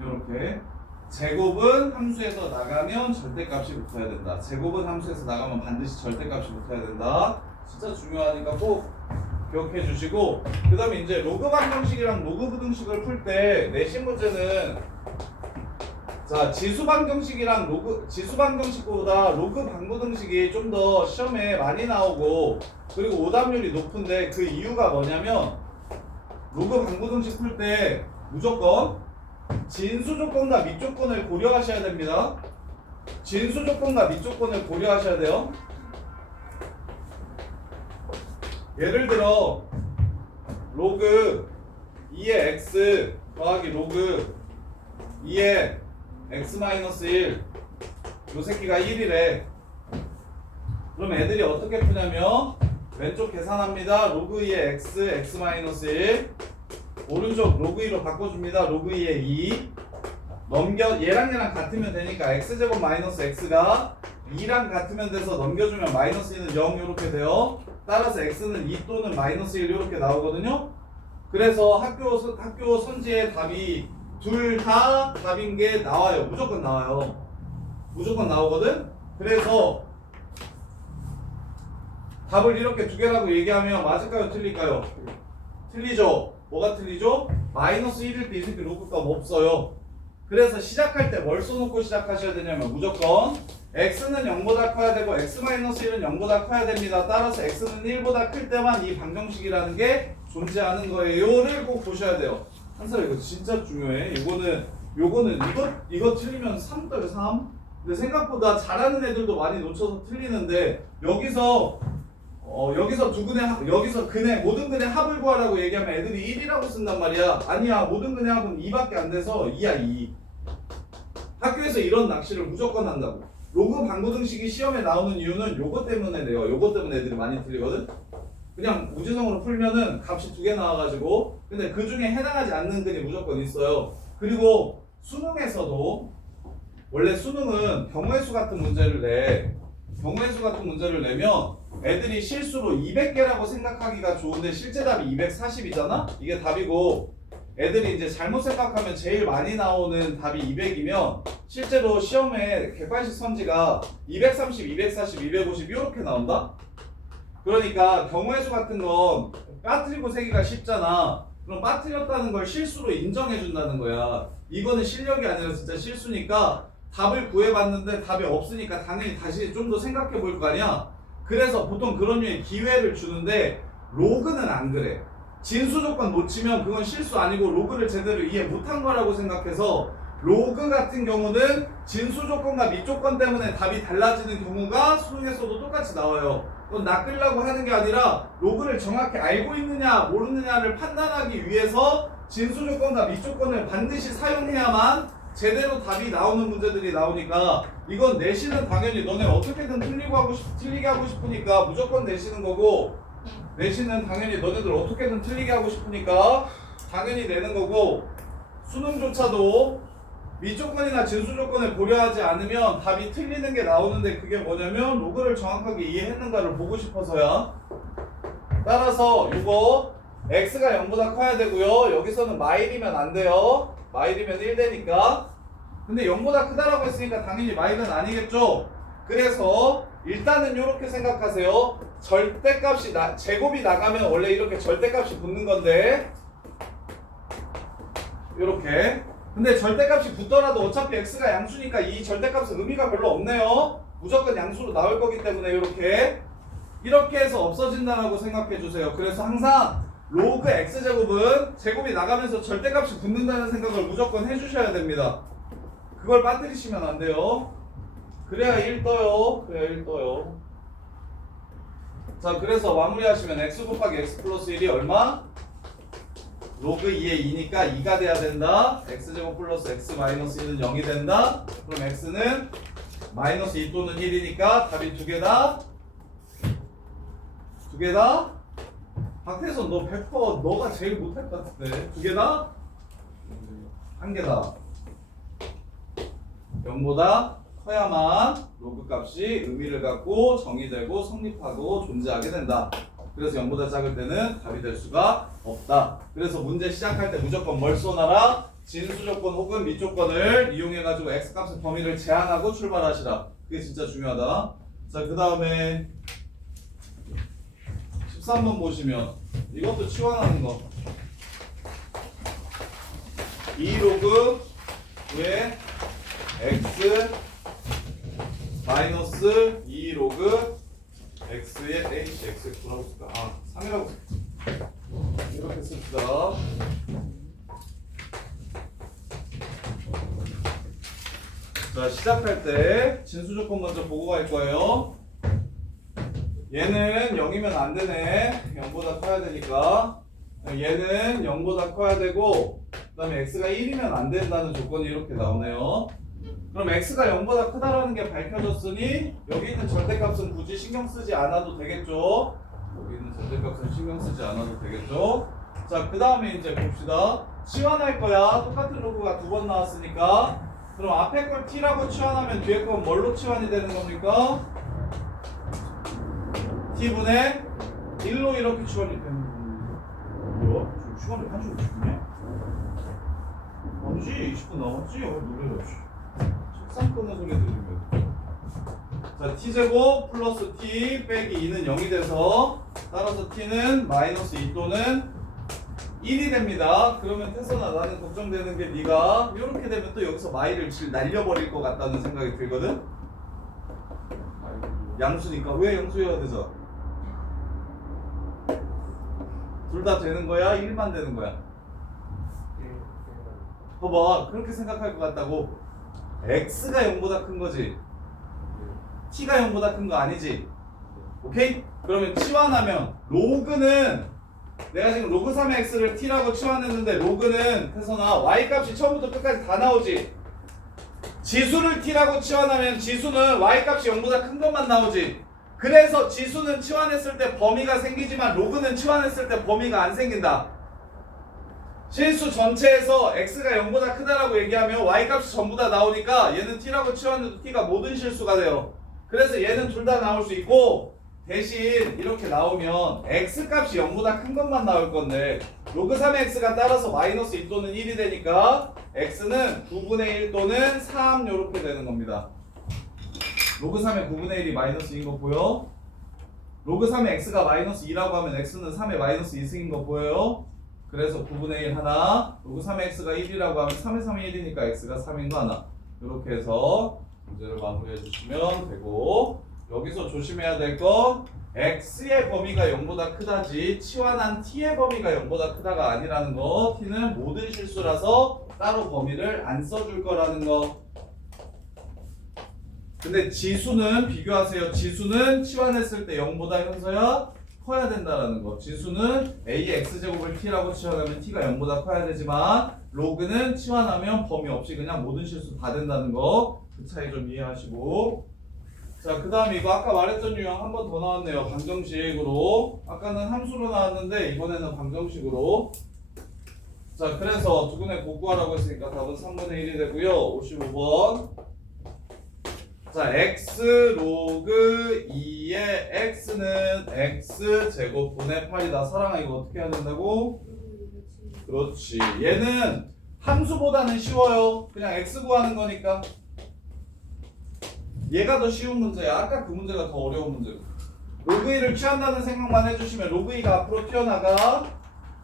이렇게 제곱은 함수에서 나가면 절대값이 붙어야 된다. 제곱은 함수에서 나가면 반드시 절대값이 붙어야 된다. 진짜 중요하니까 꼭 기억해 주시고 그 다음에 이제 로그 방정식이랑 로그 부등식을 풀 때 내신 문제는 자, 지수 방정식이랑 지수 방정식보다 로그 방부등식이 좀 더 시험에 많이 나오고 그리고 오답률이 높은데 그 이유가 뭐냐면 로그 방부등식 풀 때 무조건 진수 조건과 및 조건을 고려하셔야 됩니다. 진수 조건과 및 조건을 고려하셔야 돼요. 예를 들어 로그 2의 x 더하기 로그 2의 x-1 요 새끼가 1이래. 그럼 애들이 어떻게 푸냐면 왼쪽 계산합니다. 로그 2의 x, x-1 오른쪽 로그 2로 바꿔줍니다. 로그 2의 2 넘겨 얘랑 얘랑 같으면 되니까 x제곱 마이너스 x가 2랑 같으면 돼서 넘겨주면 마이너스 2는 0 이렇게 돼요. 따라서 x는 2 또는 마이너스 1 이렇게 나오거든요. 그래서 학교 선지의 답이 둘 다 답인 게 나와요. 무조건 나와요. 무조건 나오거든. 그래서 답을 이렇게 두 개라고 얘기하면 맞을까요? 틀릴까요? 틀리죠. 뭐가 틀리죠? 마이너스 1일 때 이 새끼 로그값 없어요. 그래서 시작할 때 뭘 써놓고 시작하셔야 되냐면 무조건 x는 0보다 커야 되고 x-1은 0보다 커야 됩니다. 따라서 x는 1보다 클 때만 이 방정식이라는 게 존재하는 거예요를 꼭 보셔야 돼요. 한사람 이거 진짜 중요해. 요거는 이거 틀리면 3 떠요. 3. 근데 생각보다 잘하는 애들도 많이 놓쳐서 틀리는데 여기서 모든 근의 합을 구하라고 얘기하면 애들이 1이라고 쓴단 말이야. 아니야. 모든 근의 합은 2밖에 안 돼서 2야 2. 학교에서 이런 낚시를 무조건 한다고. 로그 방부등식이 시험에 나오는 이유는 요거 때문에 돼요. 요거 때문에 애들이 많이 틀리거든. 그냥 무지성으로 풀면은 값이 두 개 나와가지고 근데 그 중에 해당하지 않는 근이 무조건 있어요. 그리고 수능에서도 원래 수능은 경우의 수 같은 문제를 내면 애들이 실수로 200개라고 생각하기가 좋은데 실제 답이 240이잖아? 이게 답이고 애들이 이제 잘못 생각하면 제일 많이 나오는 답이 200이면 실제로 시험에 객관식 선지가 230, 240, 250 이렇게 나온다? 그러니까 경우의 수 같은 건 빠뜨리고 세기가 쉽잖아. 그럼 빠뜨렸다는 걸 실수로 인정해 준다는 거야. 이거는 실력이 아니라 진짜 실수니까 답을 구해봤는데 답이 없으니까 당연히 다시 좀 더 생각해 볼 거 아니야. 그래서 보통 그런 류의 기회를 주는데 로그는 안 그래. 진수 조건 놓치면 그건 실수 아니고 로그를 제대로 이해 못한 거라고 생각해서 로그 같은 경우는 진수 조건과 및 조건 때문에 답이 달라지는 경우가 수능에서도 똑같이 나와요. 그건 낚으려고 하는 게 아니라 로그를 정확히 알고 있느냐 모르느냐를 판단하기 위해서 진수 조건과 미 조건을 반드시 사용해야만 제대로 답이 나오는 문제들이 나오니까 이건 내시는 당연히 너네 어떻게든 틀리게 하고 싶으니까 무조건 내시는 거고 내시는 당연히 너네들 어떻게든 틀리게 하고 싶으니까 당연히 내는 거고 수능조차도 미조건이나 진수조건을 고려하지 않으면 답이 틀리는 게 나오는데 그게 뭐냐면 로그를 정확하게 이해했는가를 보고 싶어서야. 따라서 이거 x가 0보다 커야 되고요. 여기서는 마일이면 안 돼요. 마일이면 1 되니까. 근데 0보다 크다라고 했으니까 당연히 마일은 아니겠죠. 그래서 일단은 이렇게 생각하세요. 절대값이 제곱이 나가면 원래 이렇게 절대값이 붙는 건데 이렇게. 근데 절대값이 붙더라도 어차피 x가 양수니까 이 절대값은 의미가 별로 없네요. 무조건 양수로 나올 거기 때문에 이렇게 해서 없어진다라고 생각해 주세요. 그래서 항상 로그 x제곱은 제곱이 나가면서 절대값이 붙는다는 생각을 무조건 해주셔야 됩니다. 그걸 빠뜨리시면 안 돼요. 그래야 1 떠요. 그래야 1 떠요. 자, 그래서 마무리하시면 x 곱하기 x 플러스 1이 얼마? 로그 2의 2니까 2가 돼야 된다. x제곱 플러스 x 마이너스 1은 0이 된다. 그럼 x는 마이너스 2 또는 1이니까 답이 두 개다. 두 개다? 박태선 너 100% 너가 제일 못할 것 같은데. 두 개다? 한 개다. 0보다 커야만 로그 값이 의미를 갖고 정의되고 성립하고 존재하게 된다. 그래서 0보다 작을 때는 답이 될 수가 없다. 그래서 문제 시작할 때 무조건 뭘 써놔라? 진수 조건 혹은 미 조건을 이용해가지고 x 값의 범위를 제한하고 출발하시라. 그게 진짜 중요하다. 자, 그 다음에 13번 보시면 이것도 치환하는 거. 2로그의 x 마이너스 2로그 x의 x 뭐라고 쓸까? 3이라고 이렇게 씁시다. 자, 시작할 때 진수 조건 먼저 보고 갈 거예요. 얘는 0이면 안 되네. 0보다 커야 되니까. 얘는 0보다 커야 되고, 그 다음에 x가 1이면 안 된다는 조건이 이렇게 나오네요. 그럼 x가 0보다 크다라는 게 밝혀졌으니 여기 있는 절대값은 굳이 신경 쓰지 않아도 되겠죠. 여기 있는 절대값은 신경 쓰지 않아도 되겠죠. 자, 그 다음에 이제 봅시다. 치환할 거야. 똑같은 로그가 두 번 나왔으니까. 그럼 앞에 걸 t라고 치환하면 뒤에 건 뭘로 치환이 되는 겁니까? t분의 1로 이렇게 치환이 되는 겁니다. 뭐야? 지금 시간이 1시간 20분이야? 아니지, 20분 남았지? 노래를 책상 끄는 소리 들리면. 자, t제곱 플러스 t 빼기 2는 0이 돼서 따라서 t는 마이너스 2 또는 1이 됩니다. 그러면 태선아, 나는 걱정되는 게 네가 이렇게 되면 또 여기서 마이를 날려버릴 것 같다는 생각이 들거든? 양수니까. 왜 양수여야 되죠? 둘 다 되는 거야? 1만 되는 거야? 봐봐, 그렇게 생각할 것 같다고. x가 0보다 큰 거지. t가 0보다 큰 거 아니지. 오케이? 그러면 치환하면 로그는 내가 지금 로그 3의 x를 t라고 치환했는데 로그는 태선아 y 값이 처음부터 끝까지 다 나오지. 지수를 t라고 치환하면 지수는 y 값이 0보다 큰 것만 나오지. 그래서 지수는 치환했을 때 범위가 생기지만 로그는 치환했을 때 범위가 안 생긴다. 실수 전체에서 x가 0보다 크다라고 얘기하면 y 값이 전부 다 나오니까 얘는 t라고 치환해도 t가 모든 실수가 돼요. 그래서 얘는 둘 다 나올 수 있고, 대신 이렇게 나오면 x 값이 0보다 큰 것만 나올 건데 로그 3의 x가 따라서 마이너스 2 또는 1이 되니까 x는 9분의 1 또는 3 이렇게 되는 겁니다. 로그 3의 9분의 1이 마이너스 2인 거 보여? 로그 3의 x가 마이너스 2라고 하면 x는 3의 마이너스 2승인 거 보여요? 그래서 9분의 1 하나, 로그 3의 x가 1이라고 하면 3의 3이 1이니까 x가 3인 거 하나. 이렇게 해서 문제를 마무리해 주시면 되고, 여기서 조심해야 될 건 x의 범위가 0보다 크다지 치환한 t의 범위가 0보다 크다가 아니라는 거. t는 모든 실수라서 따로 범위를 안 써줄 거라는 거. 근데 지수는 비교하세요. 지수는 치환했을 때 0보다 현서야 커야 된다라는 거. 지수는 a의 x제곱을 t라고 치환하면 t가 0보다 커야 되지만 로그는 치환하면 범위 없이 그냥 모든 실수 다 된다는 거. 그 차이 좀 이해하시고. 자, 그 다음에 이거 아까 말했던 유형 한 번 더 나왔네요. 방정식으로. 아까는 함수로 나왔는데 이번에는 방정식으로. 자, 그래서 두근의 곱구하라고 했으니까 답은 3분의 1이 되고요. 55번. 자, x 로그 2의 x는 x 제곱분의 8이다. 사랑아, 이거 어떻게 해야 된다고? 그렇지. 얘는 함수보다는 쉬워요. 그냥 x 구하는 거니까. 얘가 더 쉬운 문제야. 아까 그 문제가 더 어려운 문제고. 로그 2를 취한다는 생각만 해주시면 로그 2가 앞으로 튀어나가.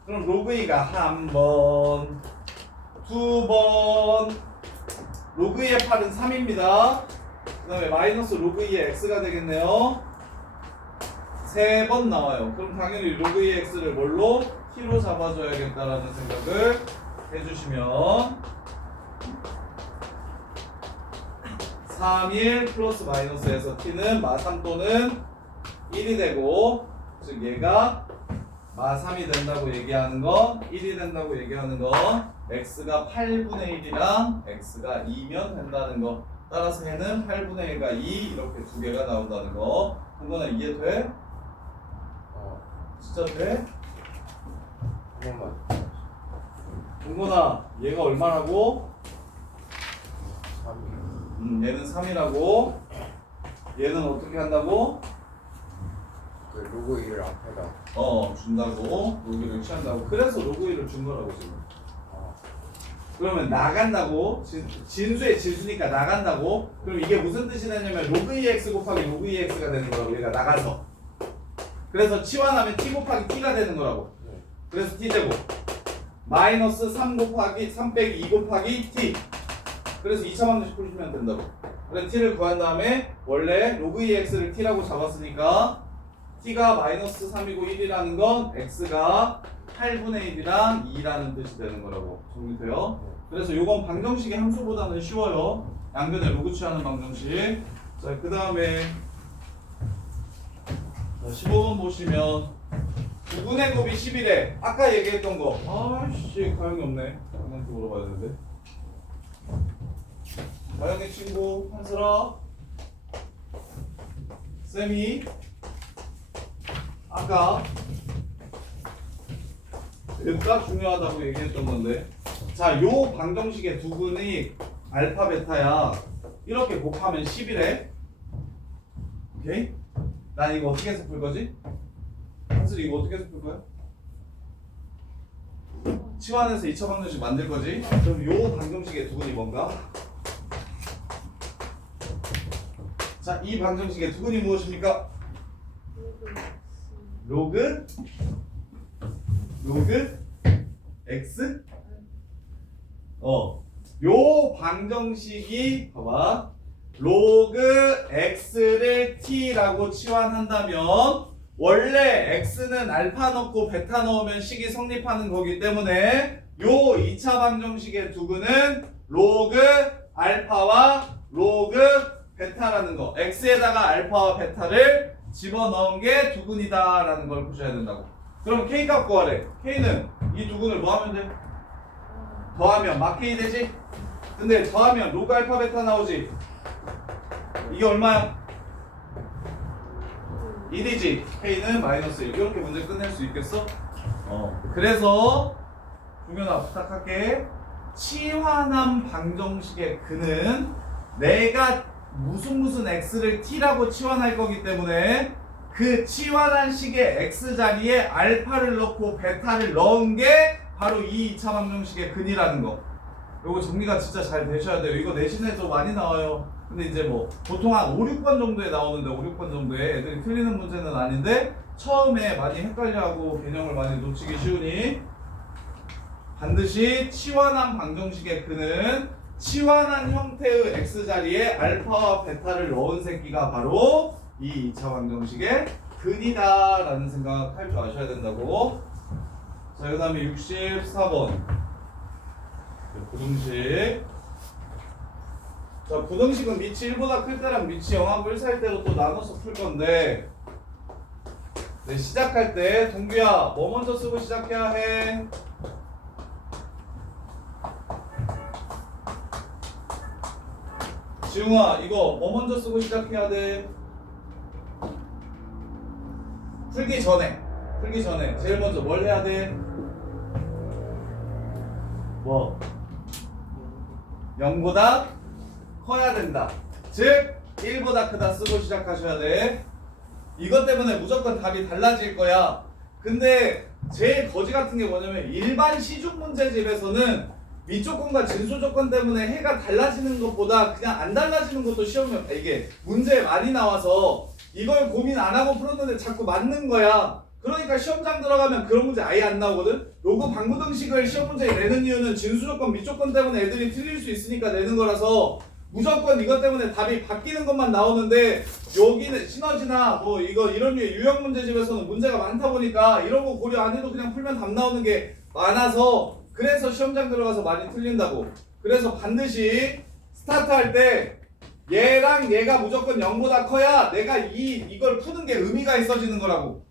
그럼 로그 2가 한 번, 두 번, 로그 2의 8은 3입니다. 그 다음에 마이너스 로그 2의 x가 되겠네요. 3번 나와요. 그럼 당연히 로그 2의 x를 뭘로? t로 잡아줘야겠다라는 생각을 해주시면 3, 1 플러스 마이너스에서 t는 마3 또는 1이 되고, 즉 얘가 마3이 된다고 얘기하는 거, 1이 된다고 얘기하는 거, x가 8분의 1이랑 x가 2면 된다는 거. 따라서 얘는 8분의 1과 2 이렇게 두 개가 나온다는 거. 동건아 이해돼? 진짜 돼? 한 번만. 동건아 얘가 얼마라고? 3이. 얘는 3이라고. 얘는 어떻게 한다고? 그 로그 1을 앞에다 준다고. 로그 1을 취한다고. 그래서 로그 1을 준 거라고 지금. 그러면 나간다고. 진수의 진수니까 나간다고. 그럼 이게 무슨 뜻이 되냐면 로그 2x 곱하기 로그 2x가 되는 거라고. 얘가 나가서. 그래서 치환하면 t 곱하기 t가 되는 거라고. 그래서 t제곱 마이너스 3 곱하기 3 빼기 2 곱하기 t. 그래서 2차 방정식 풀시면 된다고. 그래서 t를 구한 다음에 원래 로그 2x를 t라고 잡았으니까 t가 마이너스 3이고 1이라는 건 x가 8분의 1이랑 2라는 뜻이 되는 거라고. 정리돼요? 그래서 요건 방정식의 함수보다는 쉬워요. 양변에 로그 취하는 방정식. 자, 그 다음에 15번 보시면 두근의 곱이 11에 아까 얘기했던 거. 아씨 가영이 없네. 가영이한테 물어봐야 되는데. 가영이 친구 한슬아 쌤이 아까 몇가 중요하다고 얘기했던 건데, 자, 요 방정식의 두근이 알파 베타야. 이렇게 곱하면 11에. 오케이? 난 이거 어떻게 해서 풀 거지? 한슬이 이거 어떻게 해서 풀 거야? 치환해서 2차 방정식 만들 거지? 그럼 요 방정식의 두근이 뭔가? 자, 이 방정식의 두근이 무엇입니까? 로그 x? 요 방정식이 봐봐. 로그 x를 t라고 치환한다면 원래 x는 알파 넣고 베타 넣으면 식이 성립하는 거기 때문에 요 2차 방정식의 두근은 로그 알파와 로그 베타라는 거. x에다가 알파와 베타를 집어넣은 게 두근이다라는 걸 보셔야 된다고. 그럼 k값 구하래. k는 이 두근을 뭐 하면 돼? 더하면 막 k 되지? 근데 더하면 로그 알파 베타 나오지? 이게 얼마야? 1이지. k는 마이너스 1. 이렇게 문제 끝낼 수 있겠어? 그래서 종현아 부탁할게. 치환한 방정식의 근은 내가 무슨 x를 t라고 치환할 거기 때문에 그 치환한 식의 x 자리에 알파를 넣고 베타를 넣은 게 바로 이 2차 방정식의 근이라는 거. 요거 정리가 진짜 잘 되셔야 돼요. 이거 내신에도 많이 나와요. 근데 이제 뭐 보통 한 5, 6번 정도에 나오는데 5, 6번 정도에 애들이 틀리는 문제는 아닌데 처음에 많이 헷갈려하고 개념을 많이 놓치기 쉬우니 반드시 치환한 방정식의 근은 치환한 형태의 x 자리에 알파와 베타를 넣은 새끼가 바로 이 2차 방정식의 근이다 라는 생각할 줄 아셔야 된다고. 자, 그 다음에 64번 고등식. 자, 부등식은 밑이 1보다 클 때랑 밑이 0하고 1 사이 때로 또 나눠서 풀 건데 네, 시작할 때 동규야 뭐 먼저 쓰고 시작해야 해? 지웅아 이거 뭐 먼저 쓰고 시작해야 돼? 풀기 전에 제일 먼저 뭘 해야 돼? 뭐? 0보다 커야 된다. 즉 1보다 크다 쓰고 시작하셔야 돼. 이것 때문에 무조건 답이 달라질 거야. 근데 제일 거지 같은 게 뭐냐면 일반 시중 문제집에서는 미조건과 진수조건 때문에 해가 달라지는 것보다 그냥 안 달라지는 것도 시험에 이게 문제에 많이 나와서 이걸 고민 안 하고 풀었는데 자꾸 맞는 거야. 그러니까 시험장 들어가면 그런 문제 아예 안 나오거든. 로그 방부등식을 시험 문제에 내는 이유는 진수조건, 미조건 때문에 애들이 틀릴 수 있으니까 내는 거라서 무조건 이것 때문에 답이 바뀌는 것만 나오는데 여기는 시너지나 뭐 이거 이런 류의 유형 문제집에서는 문제가 많다 보니까 이런 거 고려 안 해도 그냥 풀면 답 나오는 게 많아서 그래서 시험장 들어가서 많이 틀린다고. 그래서 반드시 스타트할 때 얘랑 얘가 무조건 0보다 커야 내가 이걸 푸는 게 의미가 있어지는 거라고.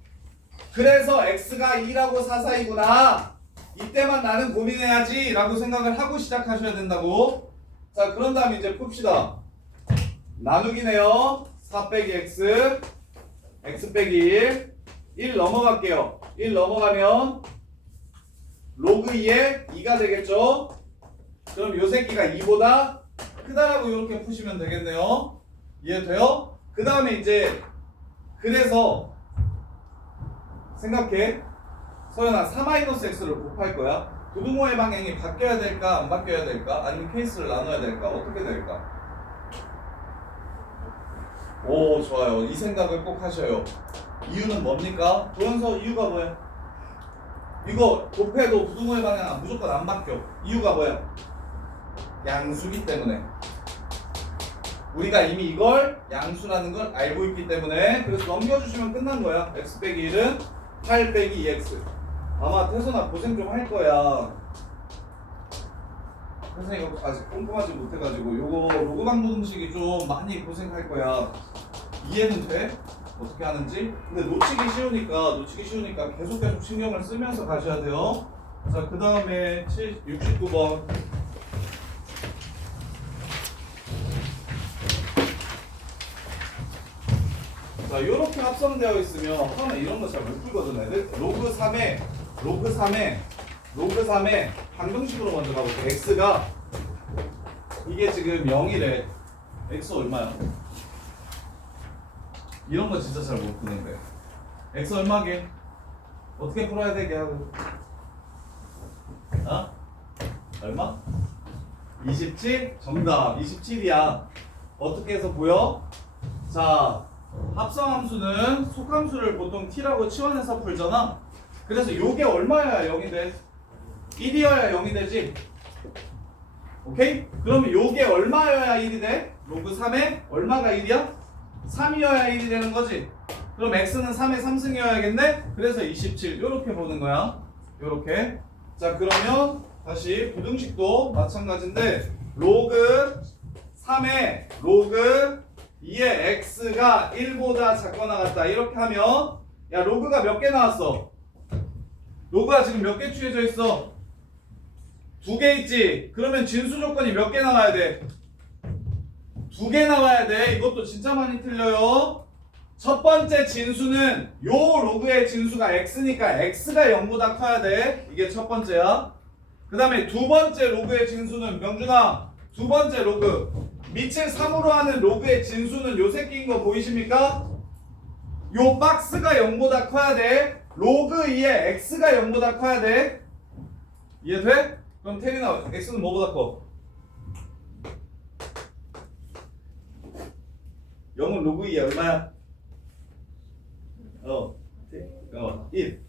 그래서 x가 2라고 사사이구나. 이때만 나는 고민해야지 라고 생각을 하고 시작하셔야 된다고. 자, 그런 다음에 이제 풉시다. 나누기네요. 4 빼기 x, x 빼기 1 넘어갈게요. 1 넘어가면 로그 2에 2가 되겠죠. 그럼 요 새끼가 2보다 크다라고 이렇게 푸시면 되겠네요. 이해돼요? 그 다음에 이제 그래서 생각해. 서연아 4-x를 곱할 거야. 부등호의 방향이 바뀌어야 될까 안 바뀌어야 될까? 아니면 케이스를 나눠야 될까? 어떻게 될까? 오 좋아요. 이 생각을 꼭 하셔요. 이유는 뭡니까? 도연서 이유가 뭐야? 이거 곱해도 부등호의 방향 무조건 안 바뀌어. 이유가 뭐야? 양수기 때문에. 우리가 이미 이걸 양수라는 걸 알고 있기 때문에. 그래서 넘겨주시면 끝난 거야. x 빼기 1은 8 빼기 2x. 아마 태선아 고생 좀 할 거야. 태선이 이거 아직 꼼꼼하지 못해가지고 요거 로그 방부등식이 좀 많이 고생할 거야. 이해는 돼? 어떻게 하는지? 근데 놓치기 쉬우니까 계속 신경을 쓰면서 가셔야 돼요. 자, 그 다음에 69번. 자, 요렇게 합성되어 있으면 하면 이런 거 잘 못 풀거든 애들. 로그 3에 방정식으로 먼저 가볼게. x가 이게 지금 0이래. x 얼마야? 이런 거 진짜 잘 못 푸는데. x 얼마게? 어떻게 풀어야 되게 하고? 어? 얼마? 27? 정답 27이야. 어떻게 해서 보여? 자, 합성함수는 속함수를 보통 t라고 치환해서 풀잖아. 그래서 요게 얼마여야 0이 돼? 1이어야 0이 되지? 오케이? 그러면 요게 얼마여야 1이 돼? 로그 3에 얼마가 1이야? 3이어야 1이 되는 거지? 그럼 x는 3의 3승이어야겠네? 그래서 27 요렇게 보는 거야. 요렇게. 자, 그러면 다시 부등식도 마찬가지인데 로그 3에 로그 2의 x가 1보다 작거나 같다. 이렇게 하면 야 로그가 몇 개 나왔어? 로그가 지금 몇 개 취해져 있어? 2개 있지? 그러면 진수 조건이 몇 개 나와야 돼? 2개 나와야 돼. 이것도 진짜 많이 틀려요. 첫 번째 진수는 요 로그의 진수가 x니까 x가 0보다 커야 돼. 이게 첫 번째야. 그 다음에 두 번째 로그의 진수는 명준아 두 번째 로그 밑을 3으로 하는 로그의 진수는 요 새끼인 거 보이십니까? 요 박스가 0보다 커야 돼. 로그 2에 x가 0보다 커야 돼. 이해돼? 그럼 테리나 x는 뭐보다 커? 0은 로그 2에 얼마야? 1.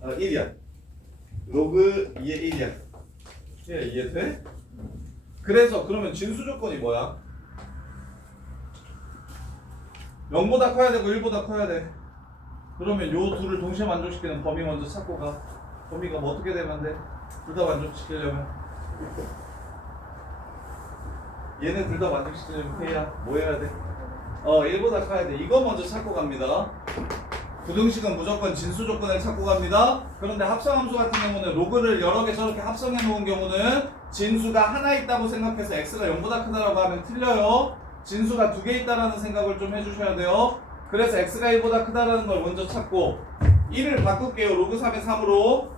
1이야. 로그 2에 1이야. 이해돼? 그래서 그러면 진수 조건이 뭐야? 0보다 커야 되고 1보다 커야 돼. 그러면 요 둘을 동시에 만족시키는 범위 먼저 찾고 가. 범위가 뭐 어떻게 되면 돼? 둘 다 만족시키려면 얘네 둘 다 만족시키려면 K야. 뭐 해야 돼? 1보다 커야 돼. 이거 먼저 찾고 갑니다. 부등식은 무조건 진수 조건을 찾고 갑니다. 그런데 합성함수 같은 경우는 로그를 여러 개 저렇게 합성해 놓은 경우는 진수가 하나 있다고 생각해서 x가 0보다 크다라고 하면 틀려요. 진수가 두 개 있다라는 생각을 좀 해주셔야 돼요. 그래서 x가 1보다 크다라는 걸 먼저 찾고 1을 바꿀게요. 로그 3의 3으로.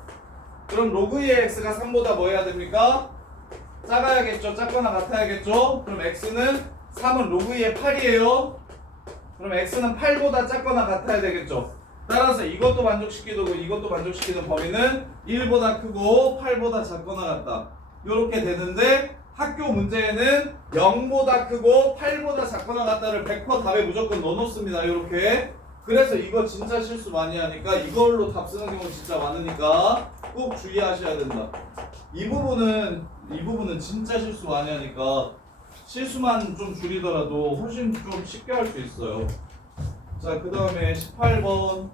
그럼 로그 2의 x가 3보다 뭐 해야 됩니까? 작아야겠죠. 작거나 같아야겠죠. 그럼 x는 3은 로그 2의 8이에요. 그럼 x는 8보다 작거나 같아야 되겠죠. 따라서 이것도 만족시키고 이것도 만족시키는 범위는 1보다 크고 8보다 작거나 같다. 이렇게 되는데 학교 문제에는 0보다 크고 8보다 작거나 같다를 100% 답에 무조건 넣어놓습니다. 이렇게. 그래서 이거 진짜 실수 많이 하니까 이걸로 답 쓰는 경우 진짜 많으니까 꼭 주의하셔야 된다. 이 부분은 진짜 실수 많이 하니까 실수만 좀 줄이더라도 훨씬 좀 쉽게 할 수 있어요. 자, 그 다음에 18번.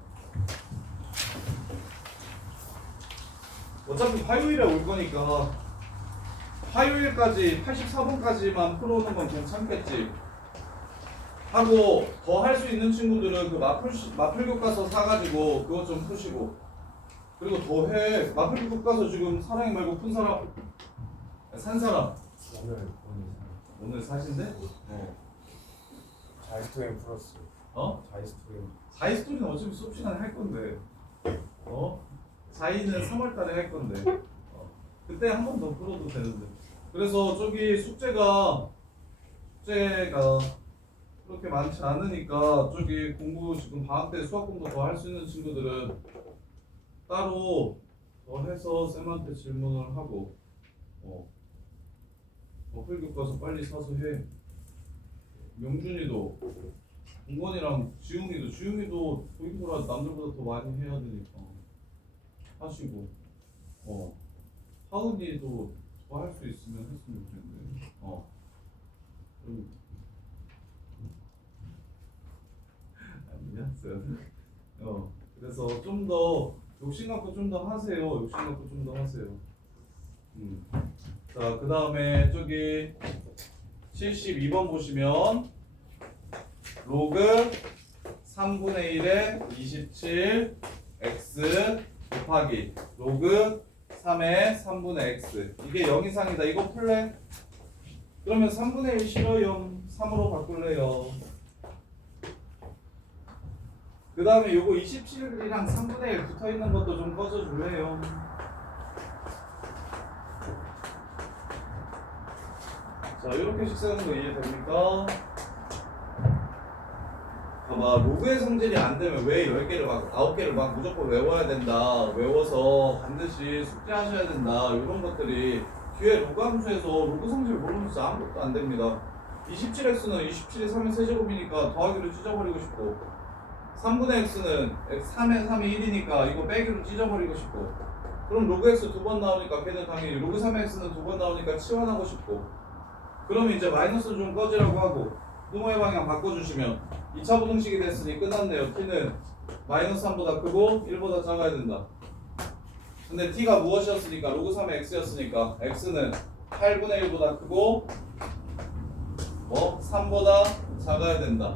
어차피 화요일에 올 거니까 화요일까지 84번까지만 풀어오는 건 괜찮겠지. 하고 더 할 수 있는 친구들은 그 마플 교과서 사가지고 그것 좀 푸시고. 그리고 더 해. 마플 교과서 지금 사랑이 말고 푼 사람, 산 사람. 오늘 사신대? 자이스토리 플러스. 자이스토리. 자이스토리는 어차피 수업 시간에 할 건데. 자이는 3월 달에 할 건데. 그때 한 번 더 풀어도 되는데. 그래서 저기 숙제가 그렇게 많지 않으니까 저기 공부 지금 방학 때 수학 공부 더 할 수 있는 친구들은 따로 더 해서 쌤한테 질문을 하고 어플 교과서 빨리 사서 해. 명준이도 동건이랑 지웅이도 도입부라 남들보다 더 많이 해야 되니까 하시고 하은이도 더 할 수 있으면 했으면 좋겠는데 아니야 쌤. 그래서 좀 더 욕심 갖고 좀 더 하세요. 욕심 갖고 좀 더 하세요. 자, 그 다음에 저기 72번 보시면 로그 3분의 1에 27 x 곱하기 로그 3의 3분의 x 이게 0 이상이다. 이거 풀래? 그러면 3분의 1 싫어요. 3으로 바꿀래요. 그 다음에 요거 27이랑 3분의 1 붙어있는 것도 좀 꺼져줄래요. 자, 이렇게 식 쓰는 거 이해됩니까? 봐봐, 로그의 성질이 안 되면 왜 10개를 막 9개를 막 무조건 외워야 된다, 외워서 반드시 숙제하셔야 된다, 이런 것들이 뒤에 로그 함수에서 로그 성질 모르면 진짜 아무것도 안 됩니다. 27x는 27이 3의 세제곱이니까 더하기로 찢어버리고 싶고 3분의 x는 3의 3이 1이니까 이거 빼기로 찢어버리고 싶고 그럼 로그 x 두 번 나오니까 걔는 당연히 로그 3의 x는 두 번 나오니까 치환하고 싶고 그러면 이제 마이너스 좀 꺼지라고 하고 분모의 방향 바꿔주시면 2차 부등식이 됐으니 끝났네요. t는 마이너스 3보다 크고 1보다 작아야 된다. 근데 t가 무엇이었으니까 로그 3의 x였으니까 x는 8분의 1보다 크고 3보다 작아야 된다.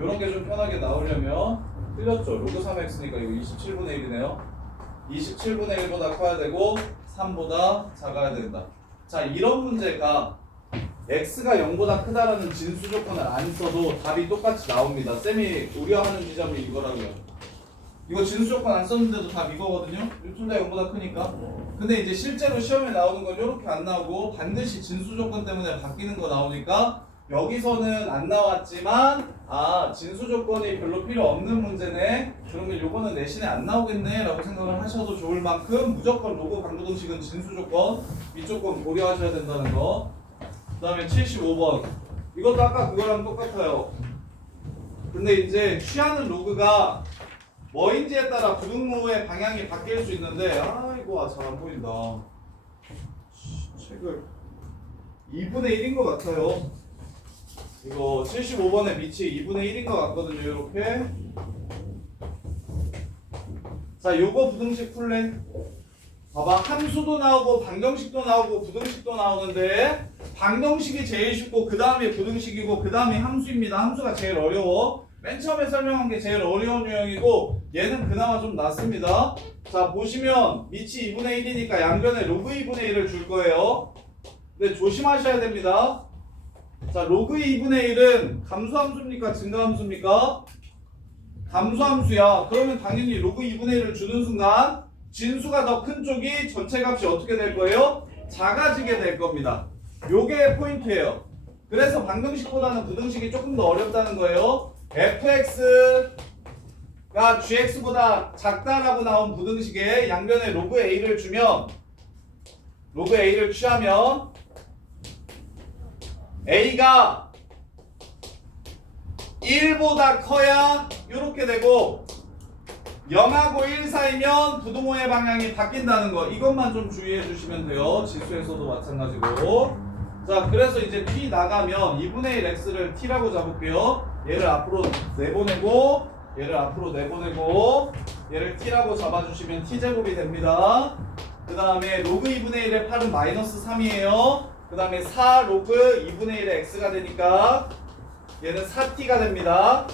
요런 게 좀 편하게 나오려면 틀렸죠. 로그 3의 x니까 이거 27분의 1이네요. 27분의 1보다 커야 되고 3보다 작아야 된다. 자, 이런 문제가 x가 0보다 크다라는 진수 조건을 안 써도 답이 똑같이 나옵니다. 쌤이 우려하는 지점이 이거라고요. 이거 진수 조건 안 썼는데도 답 이거거든요. 둘 다 0보다 크니까. 근데 이제 실제로 시험에 나오는 건 이렇게 안 나오고 반드시 진수 조건 때문에 바뀌는 거 나오니까 여기서는 안 나왔지만 진수 조건이 별로 필요 없는 문제네. 그러면 요거는 내신에 안 나오겠네 라고 생각을 하셔도 좋을 만큼 무조건 로그 강부등식은 진수 조건 이 조건 고려하셔야 된다는 거. 그 다음에 75번 이것도 아까 그거랑 똑같아요. 근데 이제 취하는 로그가 뭐인지에 따라 부등호의 방향이 바뀔 수 있는데 이거 잘 안 보인다. 책을 2분의 1인 것 같아요. 이거 75번의 밑이 2분의 1인 것 같거든요. 이렇게. 자, 요거 부등식 풀래? 봐봐, 함수도 나오고 방정식도 나오고 부등식도 나오는데 방정식이 제일 쉽고 그 다음에 부등식이고 그 다음에 함수입니다. 함수가 제일 어려워. 맨 처음에 설명한 게 제일 어려운 유형이고 얘는 그나마 좀 낫습니다. 자 보시면 밑이 2분의 1이니까 양변에 로그 2분의 1을 줄 거예요. 근데 조심하셔야 됩니다. 자 로그 2분의 1은 감소함수입니까? 증가함수입니까? 감소함수야. 그러면 당연히 로그 2분의 1을 주는 순간 진수가 더 큰 쪽이 전체 값이 어떻게 될 거예요? 작아지게 될 겁니다. 요게 포인트예요. 그래서 방정식보다는 부등식이 조금 더 어렵다는 거예요. fx가 gx보다 작다라고 나온 부등식에 양변에 로그 a를 주면 로그 a를 취하면 a가 1보다 커야 이렇게 되고 0하고 1 사이면 부동호의 방향이 바뀐다는 거 이것만 좀 주의해 주시면 돼요. 지수에서도 마찬가지고. 자 그래서 이제 t 나가면 2분의 1 x를 t라고 잡을게요. 얘를 앞으로 내보내고 얘를 앞으로 내보내고 얘를 t라고 잡아주시면 t제곱이 됩니다. 그 다음에 로그 2분의 1의 8은 마이너스 3이에요. 그 다음에 4 로그 2분의 1의 x가 되니까 얘는 4t가 됩니다.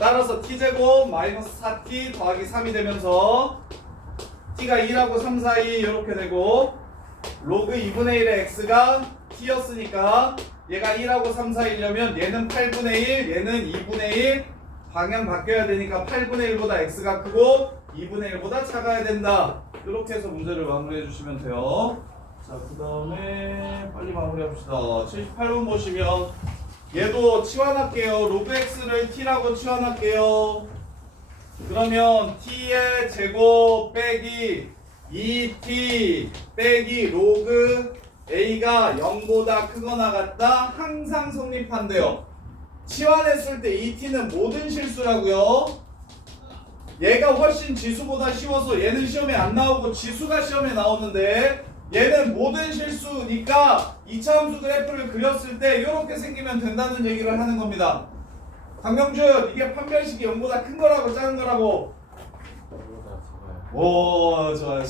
따라서 t제곱 마이너스 4t 더하기 3이 되면서 t가 2하고 3 사이 이렇게 되고 로그 2분의 1의 x가 t였으니까 얘가 1하고 3 사이려면 얘는 8분의 1 얘는 2분의 1 방향 바뀌어야 되니까 8분의 1보다 x가 크고 2분의 1보다 작아야 된다. 이렇게 해서 문제를 마무리해 주시면 돼요. 자 그 다음에 빨리 마무리합시다. 78번 보시면 얘도 치환할게요. 로그 x를 t라고 치환할게요. 그러면 t의 제곱 빼기 2t 빼기 로그 a가 0보다 크거나 같다 항상 성립한대요. 치환했을 때 2t는 모든 실수라고요. 얘가 훨씬 지수보다 쉬워서 얘는 시험에 안 나오고 지수가 시험에 나오는데 얘는 모든 실수니까 2차 함수 그래프를 그렸을 때 이렇게 생기면 된다는 얘기를 하는 겁니다. 강명준 이게 판별식이 0보다 큰 거라고 작은 거라고? 0보다 작아요. 오 좋아요.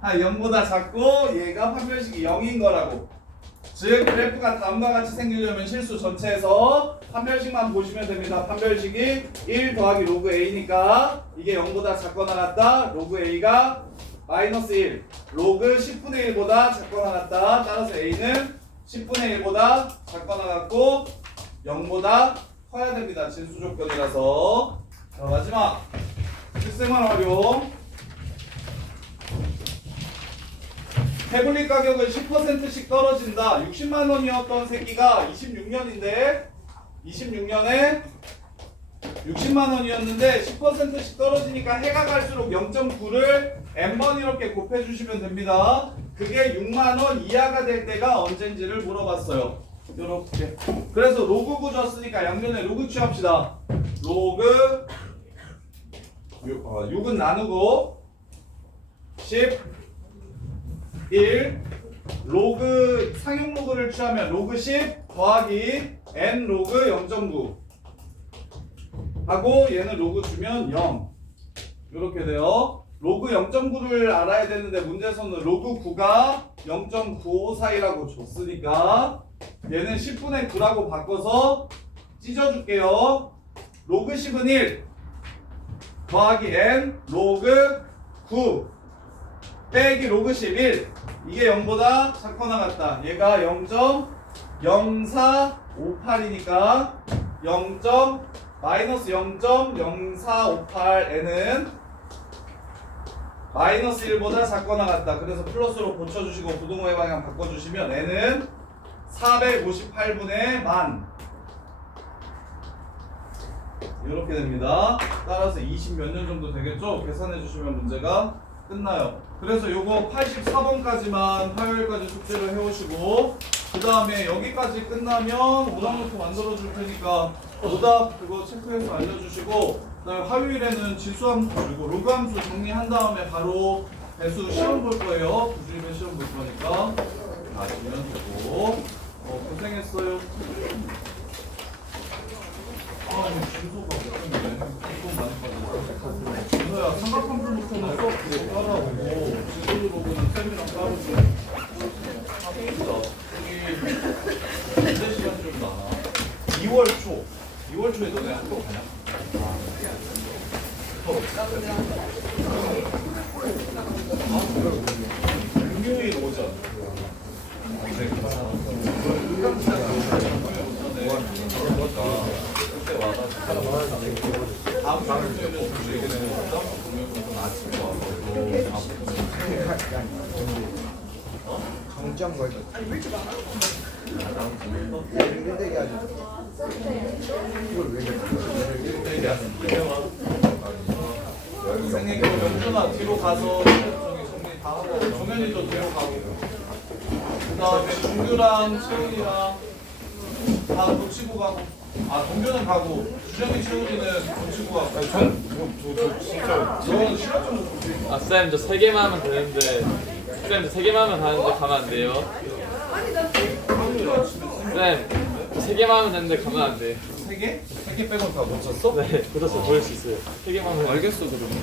아 0보다 작고 얘가 판별식이 0인 거라고. 즉 그래프가 다음과 같이 생기려면 실수 전체에서 판별식만 보시면 됩니다. 판별식이 1 더하기 로그 a니까 이게 0보다 작거나 같다. 로그 a가 마이너스 1 로그 10분의 1보다 작거나 같다. 따라서 a는 10분의 1보다 작거나 같고 0보다 커야 됩니다. 진수 조건이라서. 자 마지막 실생활 활용. 태블릿 가격은 10%씩 떨어진다. 60만 원이었던 새끼가 26년인데 26년에 60만 원이었는데 10%씩 떨어지니까 해가 갈수록 0.9를 n번 이렇게 곱해주시면 됩니다. 그게 6만 원 이하가 될 때가 언젠지를 물어봤어요. 이렇게. 그래서 로그 구줬으니까 양변에 로그 취합시다. 로그 6은 나누고 10 1 로그 상용 로그를 취하면 로그 10 더하기 n 로그 0.9 하고 얘는 로그 주면 0 이렇게 돼요. 로그 0.9를 알아야 되는데 문제에서는 로그 9가 0.95 사이라고 줬으니까 얘는 10분의 9라고 바꿔서 찢어줄게요. 로그 10은 1 더하기 n 로그 9 빼기 로그 11 이게 0보다 작거나 같다. 얘가 0.0458이니까 0. 마이너스 0.0458n은 마이너스 1보다 작거나 같다. 그래서 플러스로 고쳐주시고 부동호의 방향 바꿔주시면 n은 458분의 만 이렇게 됩니다. 따라서 20 몇 년 정도 되겠죠? 계산해 주시면 문제가 끝나요. 그래서 요거 84번까지만 화요일까지 숙제를 해오시고 그 다음에 여기까지 끝나면 오답노트 만들어 줄 테니까 오답 그거 체크해서 알려주시고 그 다음에 화요일에는 지수함수 그리고 로그함수 정리한 다음에 바로 배수 시험 볼 거예요. 부주입에 시험 볼 거니까 아시면 되고 고생했어요. 주소가 없는데 주소 많이 받았어. 준호야 삼각함수부터는 수업 그거 따라오고 지수로 보는 쌤이랑 따로 좀 금요일 오전. 그때 와가지고 다음 주에는 아침에 와서 정점 걸죠. 일대기 하죠. 이걸 왜 생일 명준아 뒤로 가서 정리 다 하고 종현이도 뒤로 가고 그다음에 동규랑 채훈이랑 다 놓치고 가고 동규는 가고 주정이 채훈이는 놓치고 가고 저 진짜 저는 시간 좀 줬지. 쌤, 저 3개만 하면 되는데 쌤, 저 3개만 하면 가는데 가면 안 돼요? 쌤, 저 3개만 하면 되는데 가면 안 돼요. 세 개? 세 개 빼고 다 놓쳤어? 네, 그래서 보일 수 있어요. 3개만 하면. 알겠어 그러면.